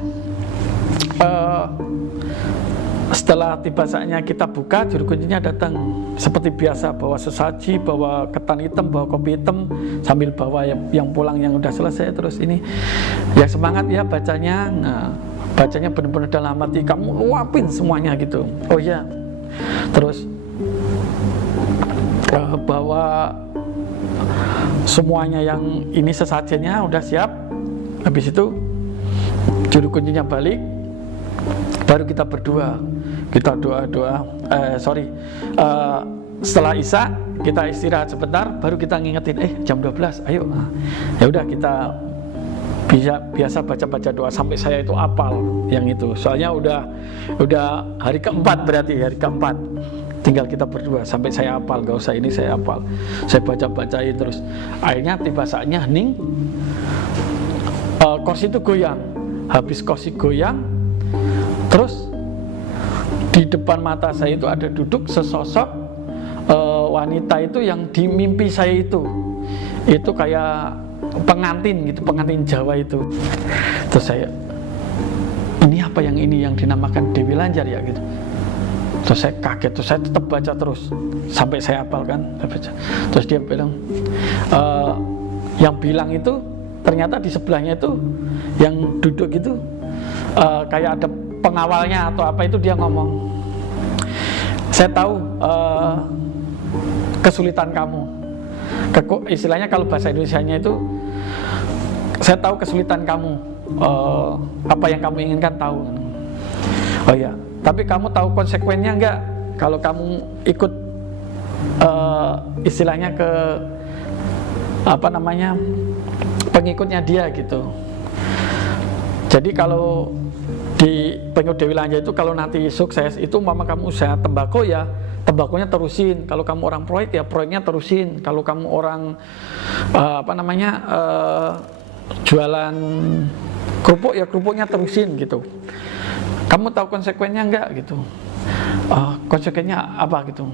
setelah tiba saatnya kita buka, juru kuncinya datang seperti biasa, bawa sesaji, bawa ketan hitam, bawa kopi hitam, sambil bawa yang pulang yang udah selesai. Terus ini ya semangat ya bacanya. Nah, bacanya benar-benar dalam hati, kamu luapin semuanya gitu. Oh ya. Terus bawa semuanya yang ini sesajennya udah siap. Habis itu juru kuncinya balik, baru kita berdua, kita doa-doa. Setelah Isya kita istirahat sebentar, baru kita ngingetin, jam 12, ayo. Ya udah kita biasa baca-baca doa sampai saya itu hafal yang itu. Soalnya udah hari keempat, berarti hari keempat. Tinggal kita berdua sampai saya hafal, gak usah ini saya hafal. Saya baca-bacain terus. Akhirnya tiba saatnya hening. Kursi itu goyang. Habis kursi goyang, terus di depan mata saya itu ada duduk sesosok wanita itu yang di mimpi saya itu kayak pengantin gitu, pengantin Jawa itu. Terus saya, ini apa yang ini yang dinamakan Dewi Lanjar ya gitu. Terus saya kaget, terus saya tetap baca terus sampai saya hafal kan. Terus dia bilang, yang bilang itu ternyata di sebelahnya itu yang duduk itu kayak ada pengawalnya atau apa itu, dia ngomong, saya tahu kesulitan kamu. Istilahnya kalau bahasa Indonesianya itu, saya tahu kesulitan kamu, apa yang kamu inginkan tahu. Oh ya, tapi kamu tahu konsekuensinya enggak kalau kamu ikut istilahnya ke pengikutnya dia gitu. Jadi kalau di pengikut Dewi Lanjar itu kalau nanti sukses itu mama kamu usaha tembakau ya tembakonya terusin. Kalau kamu orang proyek ya proyeknya terusin. Kalau kamu orang jualan kerupuk ya kerupuknya terusin gitu. Kamu tahu konsekuensinya enggak gitu? Konsekuensinya apa gitu?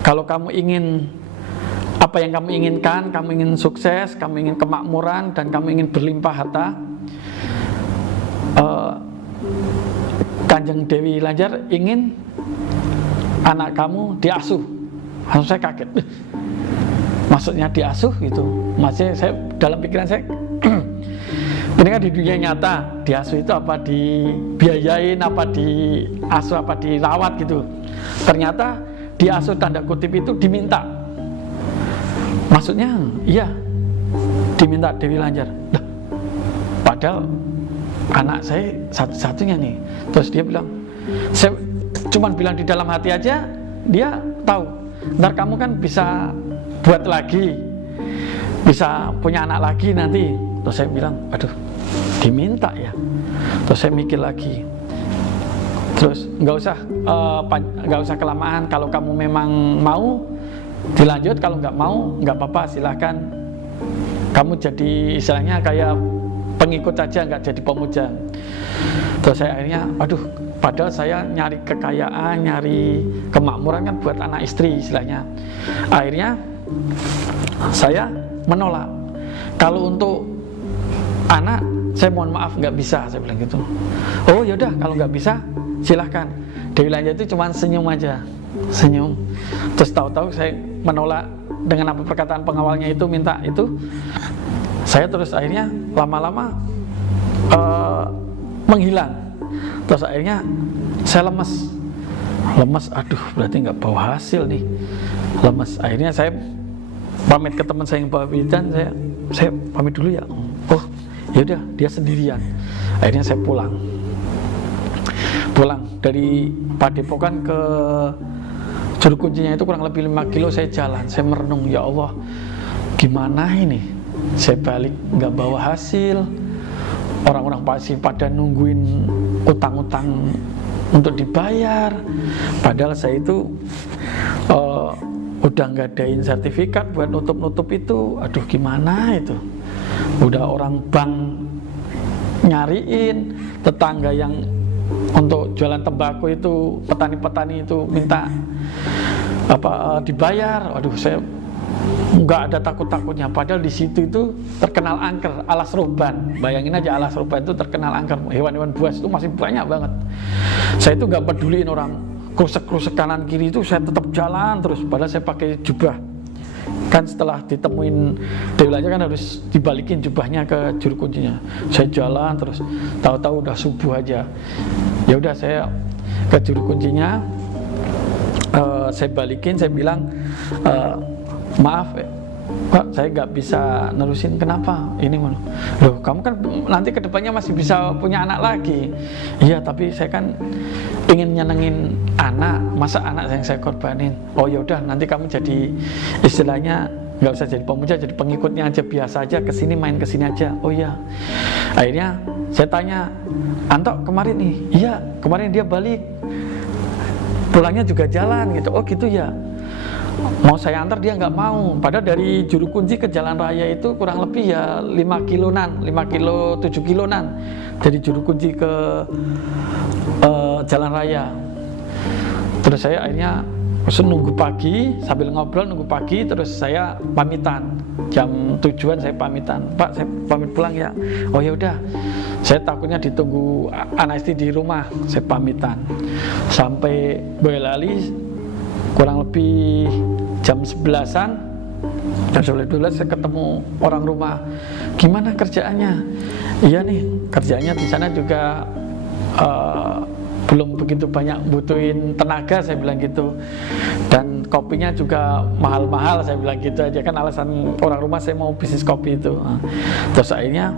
Kalau kamu ingin apa yang kamu inginkan, kamu ingin sukses, kamu ingin kemakmuran, dan kamu ingin berlimpah harta, Kanjeng Dewi Lanjar ingin anak kamu diasuh. Langsung saya kaget. Maksudnya diasuh gitu. Maksudnya saya dalam pikiran saya ini kan di dunia nyata, diasuh itu apa dibiayain, apa diasuh, apa dirawat gitu. Ternyata diasuh tanda kutip itu diminta. Maksudnya iya diminta Dewi Lanjar. Nah, padahal anak saya satu-satunya nih. Terus dia bilang, saya cuman bilang di dalam hati aja, dia tahu. Ntar kamu kan bisa buat lagi, bisa punya anak lagi nanti. Terus saya bilang, aduh, diminta ya. Terus saya mikir lagi. Terus Terus nggak usah kelamaan. Kalau kamu memang mau dilanjut, kalau nggak mau nggak apa-apa, silahkan. Kamu jadi istilahnya kayak pengikut saja, nggak jadi pemuja. Terus saya akhirnya, aduh, padahal saya nyari kekayaan, nyari kemakmuran kan buat anak istri istilahnya. Akhirnya saya menolak. Kalau untuk anak, saya mohon maaf nggak bisa, saya bilang gitu. Oh yaudah, kalau nggak bisa silahkan. Dewi Lanjar itu cuma senyum aja, senyum. Terus tahu-tahu saya menolak dengan apa perkataan pengawalnya itu, minta itu. Saya terus akhirnya lama-lama menghilang. Terus akhirnya saya lemes, aduh berarti nggak bawa hasil nih, lemes. Akhirnya saya pamit ke teman saya yang bawa wiridan, saya pamit dulu ya. Oh yaudah, dia sendirian. Akhirnya saya pulang dari Padepokan ke Juru Kuncinya itu kurang lebih 5 kilo. Saya jalan, saya merenung, ya Allah gimana ini, saya balik nggak bawa hasil, orang-orang pasti pada nungguin utang-utang untuk dibayar, padahal saya itu udah nggak adain sertifikat buat nutup-nutup itu. Aduh gimana itu, udah orang bank nyariin, tetangga yang untuk jualan tembakau itu, petani-petani itu minta dibayar. Waduh, saya nggak ada takut-takutnya. Padahal di situ itu terkenal angker, alas roban. Bayangin aja, alas roban itu terkenal angker. Hewan-hewan buas itu masih banyak banget. Saya itu nggak peduliin orang krusek-krusek kanan kiri itu, saya tetap jalan terus. Padahal saya pakai jubah. Kan setelah ditemuin Dewi Lanjar kan harus dibalikin jubahnya ke Juru Kuncinya. Saya jalan terus, tahu-tahu udah subuh aja. Ya udah, saya ke Juru Kuncinya, saya balikin, saya bilang, maaf Pak, saya nggak bisa nerusin. Kenapa? Ini loh, kamu kan nanti kedepannya masih bisa punya anak lagi. Iya, tapi saya kan ingin nyenengin anak, masa anak yang saya korbanin. Oh yaudah, nanti kamu jadi istilahnya nggak usah jadi pemuja, jadi pengikutnya aja, biasa aja, kesini main kesini aja. Oh iya. Akhirnya saya tanya, Anto kemarin nih? Iya, kemarin dia balik, pulangnya juga jalan gitu. Oh gitu ya. Mau saya antar, dia nggak mau. Padahal dari Juru Kunci ke Jalan Raya itu kurang lebih ya 5 kilonan, 5 kilo 7 kilonan dari Juru Kunci ke Jalan Raya. Terus saya akhirnya nunggu pagi, sambil ngobrol nunggu pagi, terus saya pamitan. Jam 7-an saya pamitan, Pak saya pamit pulang ya. Oh ya udah, saya takutnya ditunggu anak istri di rumah, saya pamitan. Sampai Boyolali kurang lebih jam 11-an, jam 11 saya ketemu orang rumah. Gimana kerjaannya? Iya nih, kerjaannya di sana juga belum begitu banyak butuhin tenaga, saya bilang gitu. Dan kopinya juga mahal-mahal, saya bilang gitu aja. Kan alasan orang rumah saya mau bisnis kopi itu. Terus akhirnya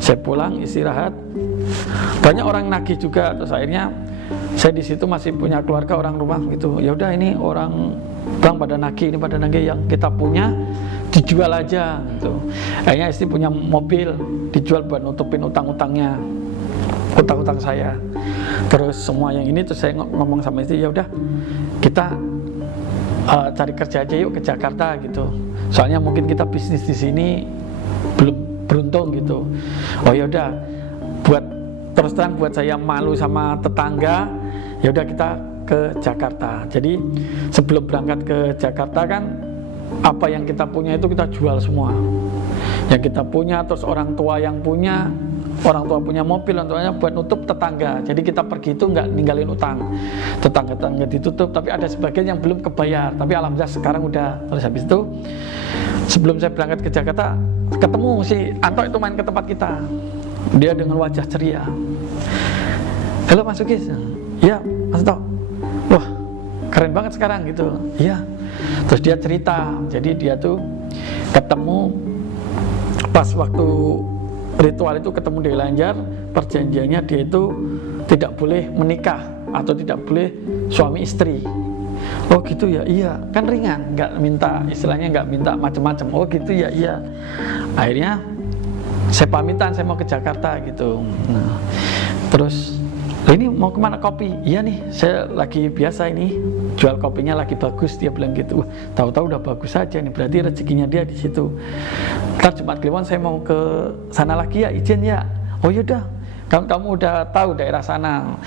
saya pulang istirahat. Banyak orang nagih juga. Terus akhirnya saya di situ masih punya keluarga, orang rumah gitu. Ya udah, ini orang bang pada nagih, ini pada nagih, yang kita punya dijual aja gitu. Akhirnya istri punya mobil, dijual buat nutupin utang-utangnya, utang-utang saya. Terus semua yang ini, terus saya ngomong sama istri, ya udah kita cari kerja aja yuk ke Jakarta gitu. Soalnya mungkin kita bisnis di sini belum beruntung gitu. Oh ya udah, terus terang buat saya malu sama tetangga, ya udah kita ke Jakarta. Jadi sebelum berangkat ke Jakarta kan, apa yang kita punya itu kita jual semua. Yang kita punya, terus orang tua yang punya, orang tua punya mobil, orang tuanya buat nutup tetangga. Jadi kita pergi itu nggak ninggalin utang. Tetangga-tetangga ditutup, tapi ada sebagian yang belum kebayar. Tapi alhamdulillah sekarang udah. Terus habis itu, sebelum saya berangkat ke Jakarta, ketemu si Anto itu main ke tempat kita. Dia dengan wajah ceria. Halo Mas Ukis. Iya Mas Anto. Wah keren banget sekarang gitu. Iya. Terus dia cerita. Jadi dia tuh ketemu pas waktu ritual itu, ketemu Dewi Lanjar. Perjanjiannya dia itu tidak boleh menikah atau tidak boleh suami istri. Oh gitu ya, iya kan ringan, nggak minta, istilahnya nggak minta macam-macam. Oh gitu ya, iya. Akhirnya saya pamitan, saya mau ke Jakarta gitu. Nah, terus "Lah ini mau kemana kopi?" "Iya nih, saya lagi biasa ini jual kopinya lagi bagus," dia bilang gitu. Tahu-tahu udah bagus saja nih, berarti rezekinya dia di situ. "Ntar Jumat Kliwon saya mau ke sana lagi ya, izin ya." "Oh yaudah, kamu udah tahu daerah sana."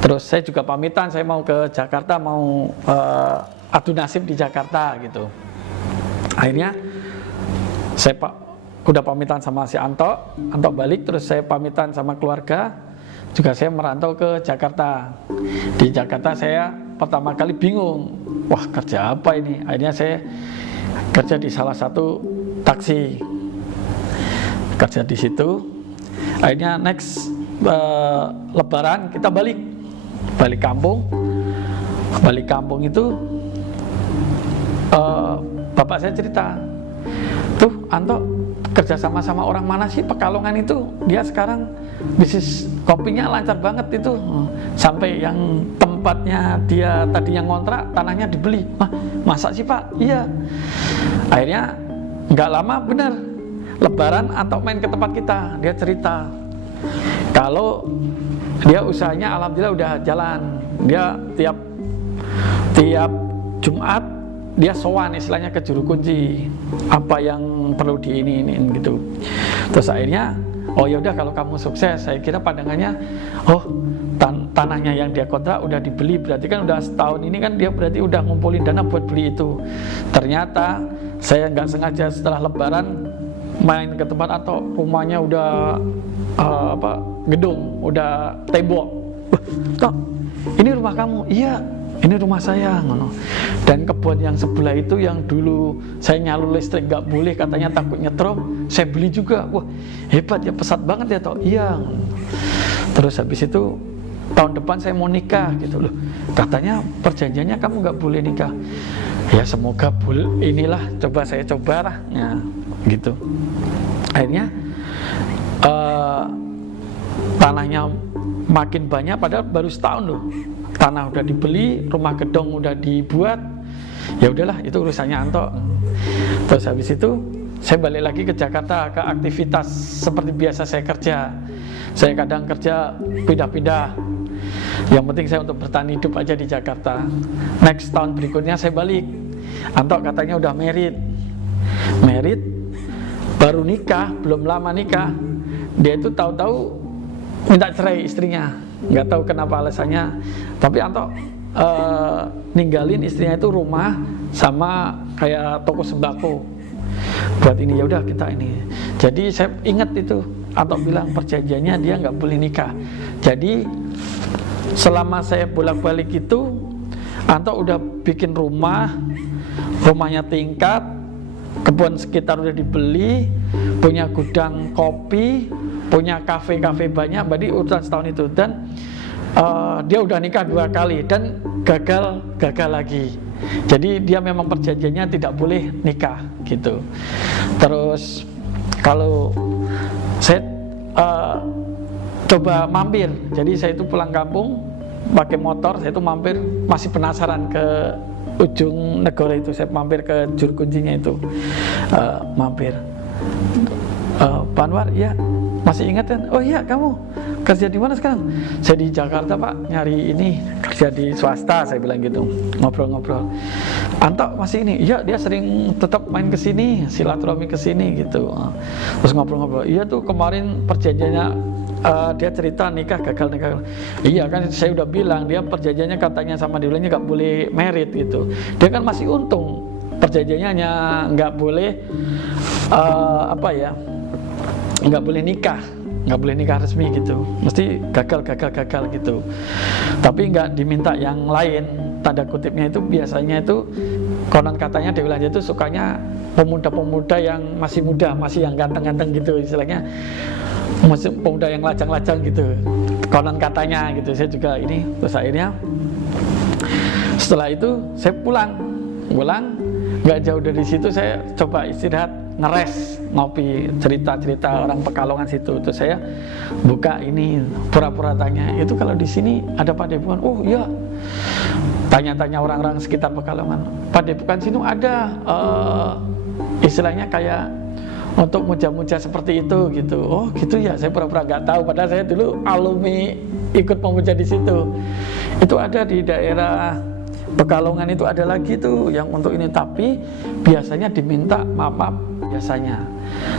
Terus saya juga pamitan, saya mau ke Jakarta, mau adu nasib di Jakarta gitu. Akhirnya saya udah pamitan sama si Anto balik, terus saya pamitan sama keluarga, juga saya merantau ke Jakarta. Di Jakarta saya pertama kali bingung, wah kerja apa ini? Akhirnya saya kerja di salah satu taksi, kerja di situ. Akhirnya next Lebaran kita balik kampung itu bapak saya cerita, "Tuh Anto kerja sama orang mana sih Pekalongan itu, dia sekarang bisnis kopinya lancar banget itu, sampai yang tempatnya dia tadi yang ngontrak tanahnya dibeli." "Wah, masa sih Pak?" "Iya." Akhirnya nggak lama bener Lebaran Anto main ke tempat kita, dia cerita kalau dia usahanya alhamdulillah udah jalan. Dia tiap Jumat dia sowan istilahnya ke juru kunci, apa yang perlu diinin gitu. Terus akhirnya, "Oh ya udah kalau kamu sukses," saya kira pandangannya, oh tanahnya yang dia kontrak udah dibeli, berarti kan udah setahun ini kan dia berarti udah ngumpulin dana buat beli itu. Ternyata saya nggak sengaja setelah Lebaran main ke tempat atau rumahnya udah gedung, udah tembok. "Tok, ini rumah kamu?" "Iya, ini rumah saya." Dan kebun yang sebelah itu yang dulu saya nyalur listrik nggak boleh, katanya takut nyetrum, saya beli juga. Wah hebat ya, pesat banget ya Tok. "Iya." Terus habis itu tahun depan saya mau nikah gitu loh, katanya perjanjiannya kamu nggak boleh nikah. Ya semoga inilah, coba saya cobalah ya, gitu. Akhirnya tanahnya makin banyak, padahal baru setahun loh. Tanah udah dibeli, rumah gedung udah dibuat. Ya udahlah, itu urusannya Anto. Terus habis itu saya balik lagi ke Jakarta, ke aktivitas seperti biasa saya kerja. Saya kadang kerja pindah-pindah. Yang penting saya untuk bertahan hidup aja di Jakarta. Next tahun berikutnya saya balik. Anto katanya udah married, baru nikah, belum lama nikah. Dia itu tahu-tahu minta cerai istrinya, nggak tahu kenapa alasannya. Tapi Anto ninggalin istrinya itu rumah sama kayak toko sembako buat ini. Ya udah kita ini. Jadi saya ingat itu, Anto bilang perjanjiannya dia nggak boleh nikah. Jadi selama saya bolak-balik itu, Anto udah bikin rumahnya tingkat, kebun sekitar udah dibeli, punya gudang kopi, punya kafe-kafe banyak, berarti urusan setahun itu. Dan dia udah nikah 2 kali dan gagal lagi. Jadi dia memang perjanjiannya tidak boleh nikah gitu. Terus kalau saya coba mampir, jadi saya itu pulang kampung pakai motor, saya itu mampir, masih penasaran ke ujung negara itu, saya mampir ke juru kuncinya itu, mampir. "Pak Anwar, ya masih ingat kan?" "Oh iya, kamu kerja di mana sekarang?" "Saya di Jakarta Pak, nyari ini, kerja di swasta," saya bilang gitu, ngobrol-ngobrol. "Anto masih ini?" "Iya, dia sering tetap main ke sini, silaturahmi ke sini gitu." Terus ngobrol-ngobrol, "Iya tuh kemarin perjanjiannya dia cerita nikah gagal." "Iya kan saya udah bilang, dia perjanjiannya katanya sama dia nggak boleh merit gitu. Dia kan masih untung, perjanjiannya hanya nggak boleh nggak boleh nikah resmi gitu, mesti gagal gitu. Tapi nggak diminta yang lain." Tanda kutipnya itu biasanya itu konon katanya Dewi Lanjar itu sukanya pemuda-pemuda yang masih muda, masih yang ganteng-ganteng gitu, istilahnya masih pemuda yang lajang-lajang gitu, konon katanya gitu. Saya juga ini. Terus akhirnya setelah itu saya pulang nggak jauh dari situ saya coba istirahat, ngeres, ngopi, cerita-cerita orang Pekalongan situ. Terus saya buka ini, pura-pura tanya, "Itu kalau di sini ada padepokan?" "Oh iya." Tanya-tanya orang-orang sekitar Pekalongan, "Padepokan sini ada istilahnya kayak untuk muja-muja seperti itu gitu." "Oh gitu ya." Saya pura-pura nggak tahu, padahal saya dulu alumni ikut memuja di situ. Itu ada di daerah Pekalongan, itu ada lagi tuh yang untuk ini, tapi biasanya diminta maaf biasanya.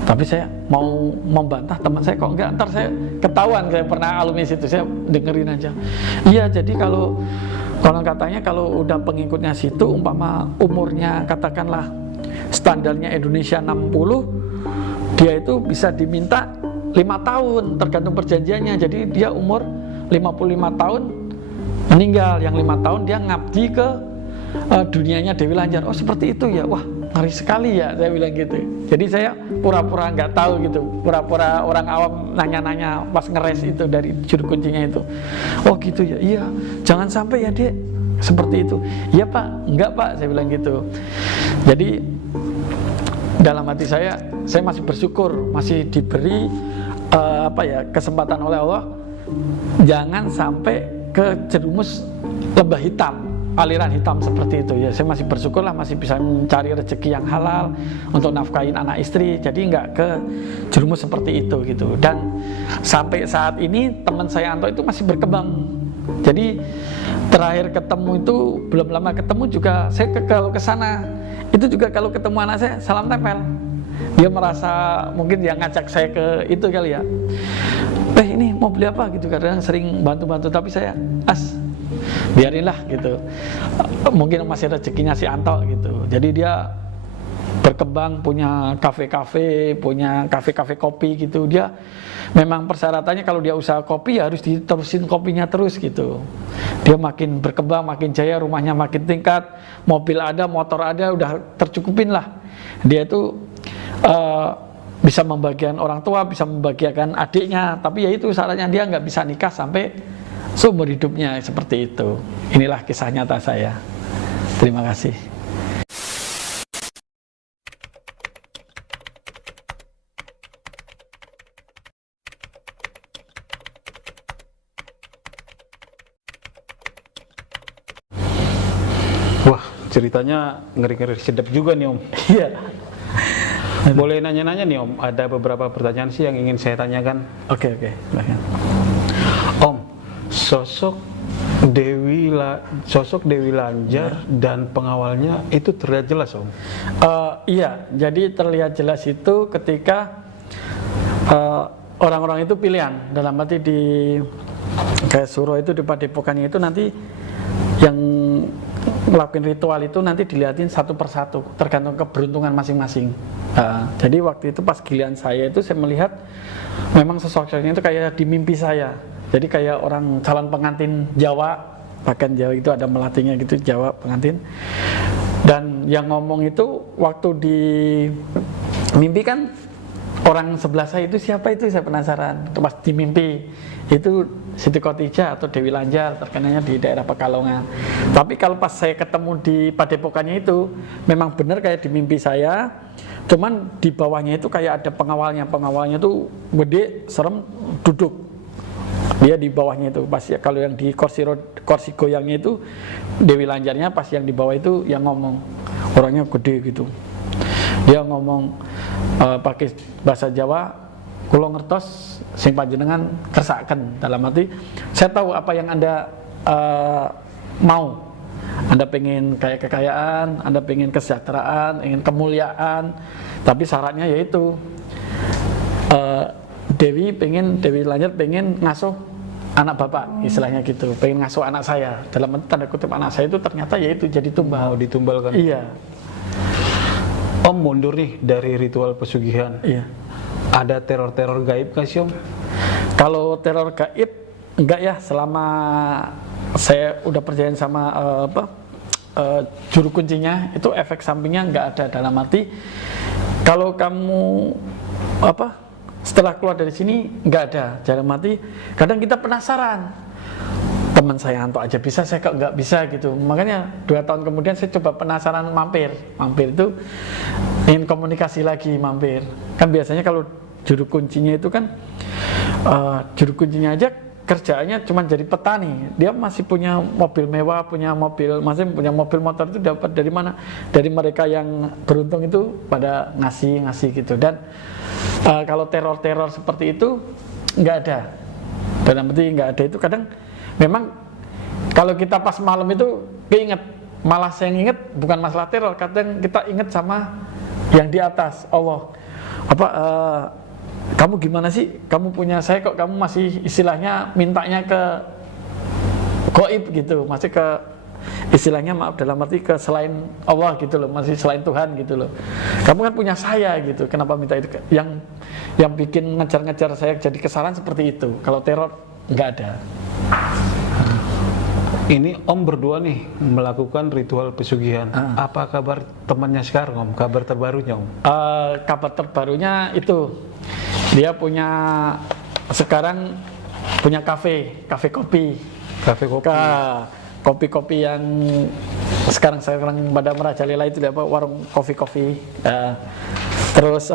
Tapi saya mau membantah teman saya, kok enggak, ntar saya ketahuan saya pernah alumni situ, saya dengerin aja. Iya, jadi kalau katanya kalau udah pengikutnya situ, umpama umurnya katakanlah standarnya Indonesia 60, dia itu bisa diminta 5 tahun tergantung perjanjiannya. Jadi dia umur 55 tahun meninggal, yang 5 tahun dia ngabdi ke dunianya Dewi Lanjar. Oh seperti itu ya, wah ngeri sekali ya, saya bilang gitu. Jadi saya pura-pura nggak tahu gitu, pura-pura orang awam nanya-nanya pas ngeres itu dari juru kuncinya itu. Oh gitu ya, iya jangan sampai ya dek seperti itu. Iya pak, enggak pak, saya bilang gitu. Jadi dalam hati saya masih bersyukur, masih diberi kesempatan oleh Allah, jangan sampai ke jerumus lembah hitam, aliran hitam seperti itu ya. Saya masih bersyukur lah, masih bisa mencari rezeki yang halal untuk nafkahin anak istri, jadi nggak ke jerumus seperti itu gitu. Dan sampai saat ini teman saya Anto itu masih berkembang. Jadi terakhir ketemu itu belum lama ketemu juga, saya kalau ke sana itu juga kalau ketemu anak saya salam tempel. Dia merasa mungkin dia ngajak saya ke itu kali ya. Ini mau beli apa gitu, kadang sering bantu-bantu, tapi saya biarinlah gitu. Mungkin masih rezekinya si Anto gitu. Jadi dia berkembang, punya kafe-kafe, punya kafe-kafe kopi gitu. Dia memang persyaratannya kalau dia usaha kopi ya harus diterusin kopinya terus gitu. Dia makin berkembang, makin jaya, rumahnya makin tingkat, mobil ada, motor ada, udah tercukupin lah. Dia itu bisa membagikan orang tua, bisa membagikan adiknya, tapi ya itu syaratnya dia nggak bisa nikah sampai seumur hidupnya, seperti itu. Inilah kisah nyata saya. Terima kasih. Wah, ceritanya ngeri-ngeri sedap juga nih Om. Iya. Boleh nanya-nanya nih Om, ada beberapa pertanyaan sih yang ingin saya tanyakan. Oke. Om, sosok Dewi Lanjar dan pengawalnya itu terlihat jelas Om? Iya, jadi terlihat jelas itu ketika orang-orang itu pilihan, dalam arti di kayak Suro itu di Padepokannya itu nanti yang ngelakuin ritual itu nanti dilihatin satu persatu tergantung keberuntungan masing-masing. Jadi waktu itu pas giliran saya itu saya melihat memang sosoknya itu kayak di mimpi saya. Jadi kayak orang calon pengantin Jawa, bahkan Jawa itu ada melatihnya gitu, Jawa pengantin. Dan yang ngomong itu waktu di mimpi kan orang sebelah saya itu siapa itu, saya penasaran. Pas di mimpi itu Siti Khotijah atau Dewi Lanjar, terkenalnya di daerah Pekalongan. Tapi kalau pas saya ketemu di Padepokannya itu memang benar kayak di mimpi saya, cuman di bawahnya itu kayak ada pengawalnya tuh gede, serem, duduk. Dia di bawahnya itu pas ya, kalau yang di kursi goyangnya itu Dewi Lanjarnya, pas yang di bawah itu yang ngomong, orangnya gede gitu. Dia ngomong pakai bahasa Jawa, kulo ngertos sing panjenengan kersaken, dalam arti saya tahu apa yang Anda mau. Anda pengen kayak kekayaan, Anda pengen kesejahteraan, ingin kemuliaan, tapi syaratnya yaitu Dewi Lanjar pengen ngasuh anak bapak, istilahnya gitu, pengen ngasuh anak saya, dalam arti tanda kutip anak saya itu ternyata yaitu jadi tumbal. Mau ditumbalkan? Iya. Om mundur nih dari ritual pesugihan. Iya. Ada teror-teror gaib nggak sih Om? Kalau teror gaib enggak ya, selama saya udah percaya sama juru kuncinya itu efek sampingnya enggak ada, dalam arti kalau kamu setelah keluar dari sini enggak ada, dalam arti kadang kita penasaran, teman saya Anto aja bisa, saya kok nggak bisa gitu. Makanya 2 tahun kemudian saya coba penasaran mampir itu ingin komunikasi lagi, mampir. Kan biasanya kalau juru kuncinya itu kan juru kuncinya aja kerjaannya cuma jadi petani, dia masih punya mobil mewah, masih punya mobil motor, itu dapat dari mana? Dari mereka yang beruntung itu pada ngasih gitu. Dan kalau teror-teror seperti itu nggak ada. Dalam arti nggak ada itu kadang memang kalau kita pas malam itu keinget, malah saya inget bukan masalah teror, kadang kita inget sama yang di atas Allah. Kamu gimana sih? Kamu punya saya kok kamu masih istilahnya mintanya ke gaib gitu, masih ke istilahnya maaf dalam arti ke selain Allah gitu loh, masih selain Tuhan gitu loh. Kamu kan punya saya gitu, kenapa minta itu? Yang bikin ngejar-ngejar saya jadi kesalahan seperti itu. Kalau teror nggak ada. Ini Om berdua nih melakukan ritual pesugihan. Apa kabar temannya sekarang Om? Kabar terbarunya Om? Kabar terbarunya itu dia sekarang punya kafe kopi. Kafe kopi. Kopi-kopi yang sekarang pada merajalela itu warung kopi. Terus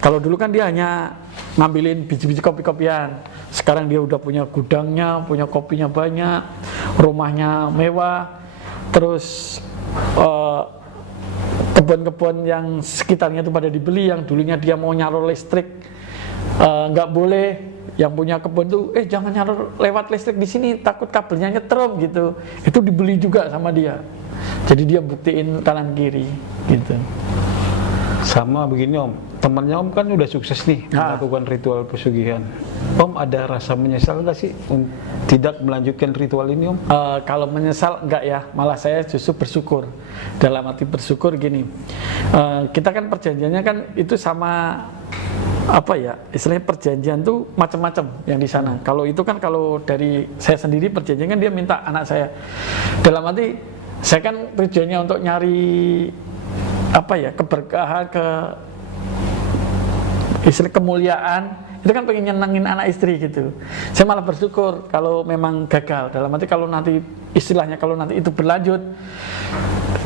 kalau dulu kan dia hanya ngambilin biji-biji kopi-kopian. Sekarang dia udah punya gudangnya, punya kopinya banyak, rumahnya mewah. Terus kebun-kebun yang sekitarnya itu pada dibeli, yang dulunya dia mau nyalur listrik nggak boleh. Yang punya kebun tuh jangan nyalur lewat listrik di sini, takut kabelnya nyetrum gitu. Itu dibeli juga sama dia. Jadi dia buktiin kanan kiri gitu. Sama begini Om, temannya Om kan udah sukses nih melakukan ritual pesugihan. Om ada rasa menyesal nggak sih tidak melanjutkan ritual ini Om? Kalau menyesal enggak ya, malah saya justru bersyukur. Dalam arti bersyukur gini, kita kan perjanjiannya kan itu sama istilahnya perjanjian tuh macam-macam yang di sana. Kalau itu kan kalau dari saya sendiri perjanjian kan dia minta anak saya. Dalam arti saya kan tujuannya untuk nyari keberkahan, istilah kemuliaan, itu kan pengen nyenengin anak istri gitu. Saya malah bersyukur kalau memang gagal. Dalam arti kalau nanti itu berlanjut,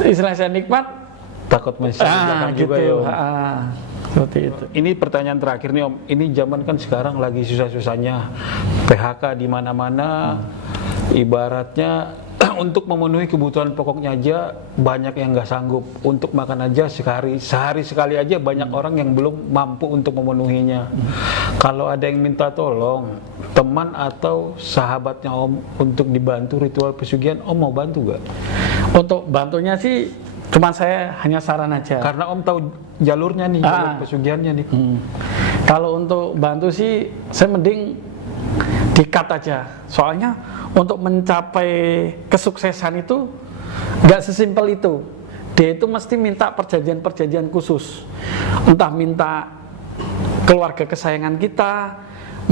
istilahnya saya nikmat, takut menyesal juga gitu, ya Om. Seperti itu. Ini pertanyaan terakhir nih Om. Ini zaman kan sekarang lagi susah-susahnya, PHK di mana-mana. Ibaratnya untuk memenuhi kebutuhan pokoknya aja banyak yang nggak sanggup. Untuk makan aja sehari sekali aja banyak orang yang belum mampu untuk memenuhinya. Kalau ada yang minta tolong teman atau sahabatnya Om untuk dibantu ritual pesugihan, Om mau bantu gak? Untuk bantunya sih cuma saya hanya saran aja. Karena Om tahu jalurnya nih, jalur pesugihannya nih. Kalau untuk bantu sih saya mending di-cut aja. Soalnya untuk mencapai kesuksesan itu nggak sesimpel itu. Dia itu mesti minta perjanjian-perjanjian khusus. Entah minta keluarga kesayangan kita,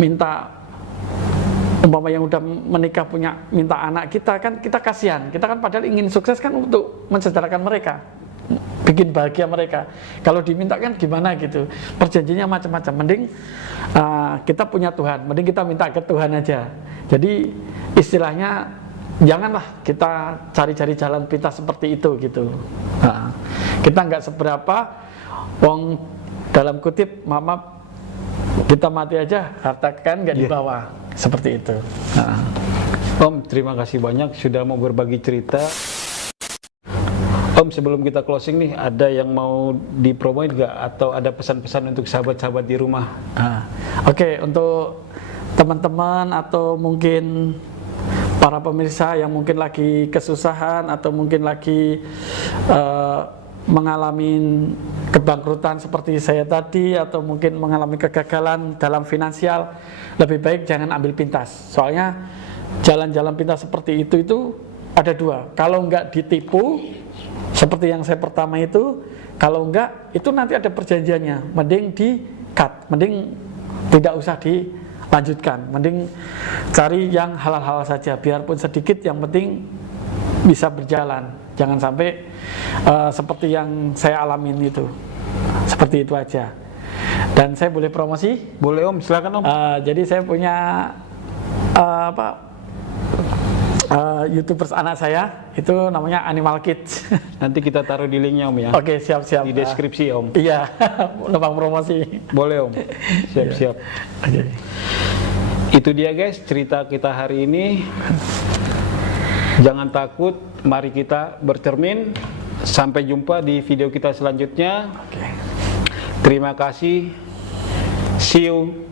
minta umpama yang udah menikah minta anak kita, kan kita kasihan. Kita kan padahal ingin sukses kan untuk mensejahterakan mereka, bikin bahagia mereka. Kalau diminta kan gimana gitu. Perjanjiannya macam-macam. Mending kita punya Tuhan, mending kita minta ke Tuhan aja. Jadi istilahnya janganlah kita cari-cari jalan pintas seperti itu gitu. Kita nggak seberapa, wong dalam kutip maaf kita mati aja, harta kan nggak dibawa. Seperti itu. Om, terima kasih banyak sudah mau berbagi cerita. Om, sebelum kita closing nih, ada yang mau dipromoin nggak? Atau ada pesan-pesan untuk sahabat-sahabat di rumah? Oke, untuk teman-teman atau mungkin para pemirsa yang mungkin lagi kesusahan atau mungkin lagi mengalami kebangkrutan seperti saya tadi, atau mungkin mengalami kegagalan dalam finansial, lebih baik jangan ambil pintas. Soalnya jalan-jalan pintas seperti itu ada dua. Kalau nggak ditipu seperti yang saya pertama itu, kalau enggak itu nanti ada perjanjiannya, mending di-cut, mending tidak usah dilanjutkan, mending cari yang halal-halal saja, biarpun sedikit, yang penting bisa berjalan. Jangan sampai seperti yang saya alamin itu, seperti itu aja. Dan saya boleh promosi? Boleh Om, silakan Om. Jadi saya punya YouTubers anak saya, itu namanya Animal Kids. Nanti kita taruh di linknya Om ya. Oke, siap-siap. Di deskripsi Om. Iya, numpang promosi. Boleh Om, siap-siap. Oke. Itu dia guys, cerita kita hari ini. Jangan takut, mari kita bercermin. Sampai jumpa di video kita selanjutnya. Oke. Terima kasih. See you.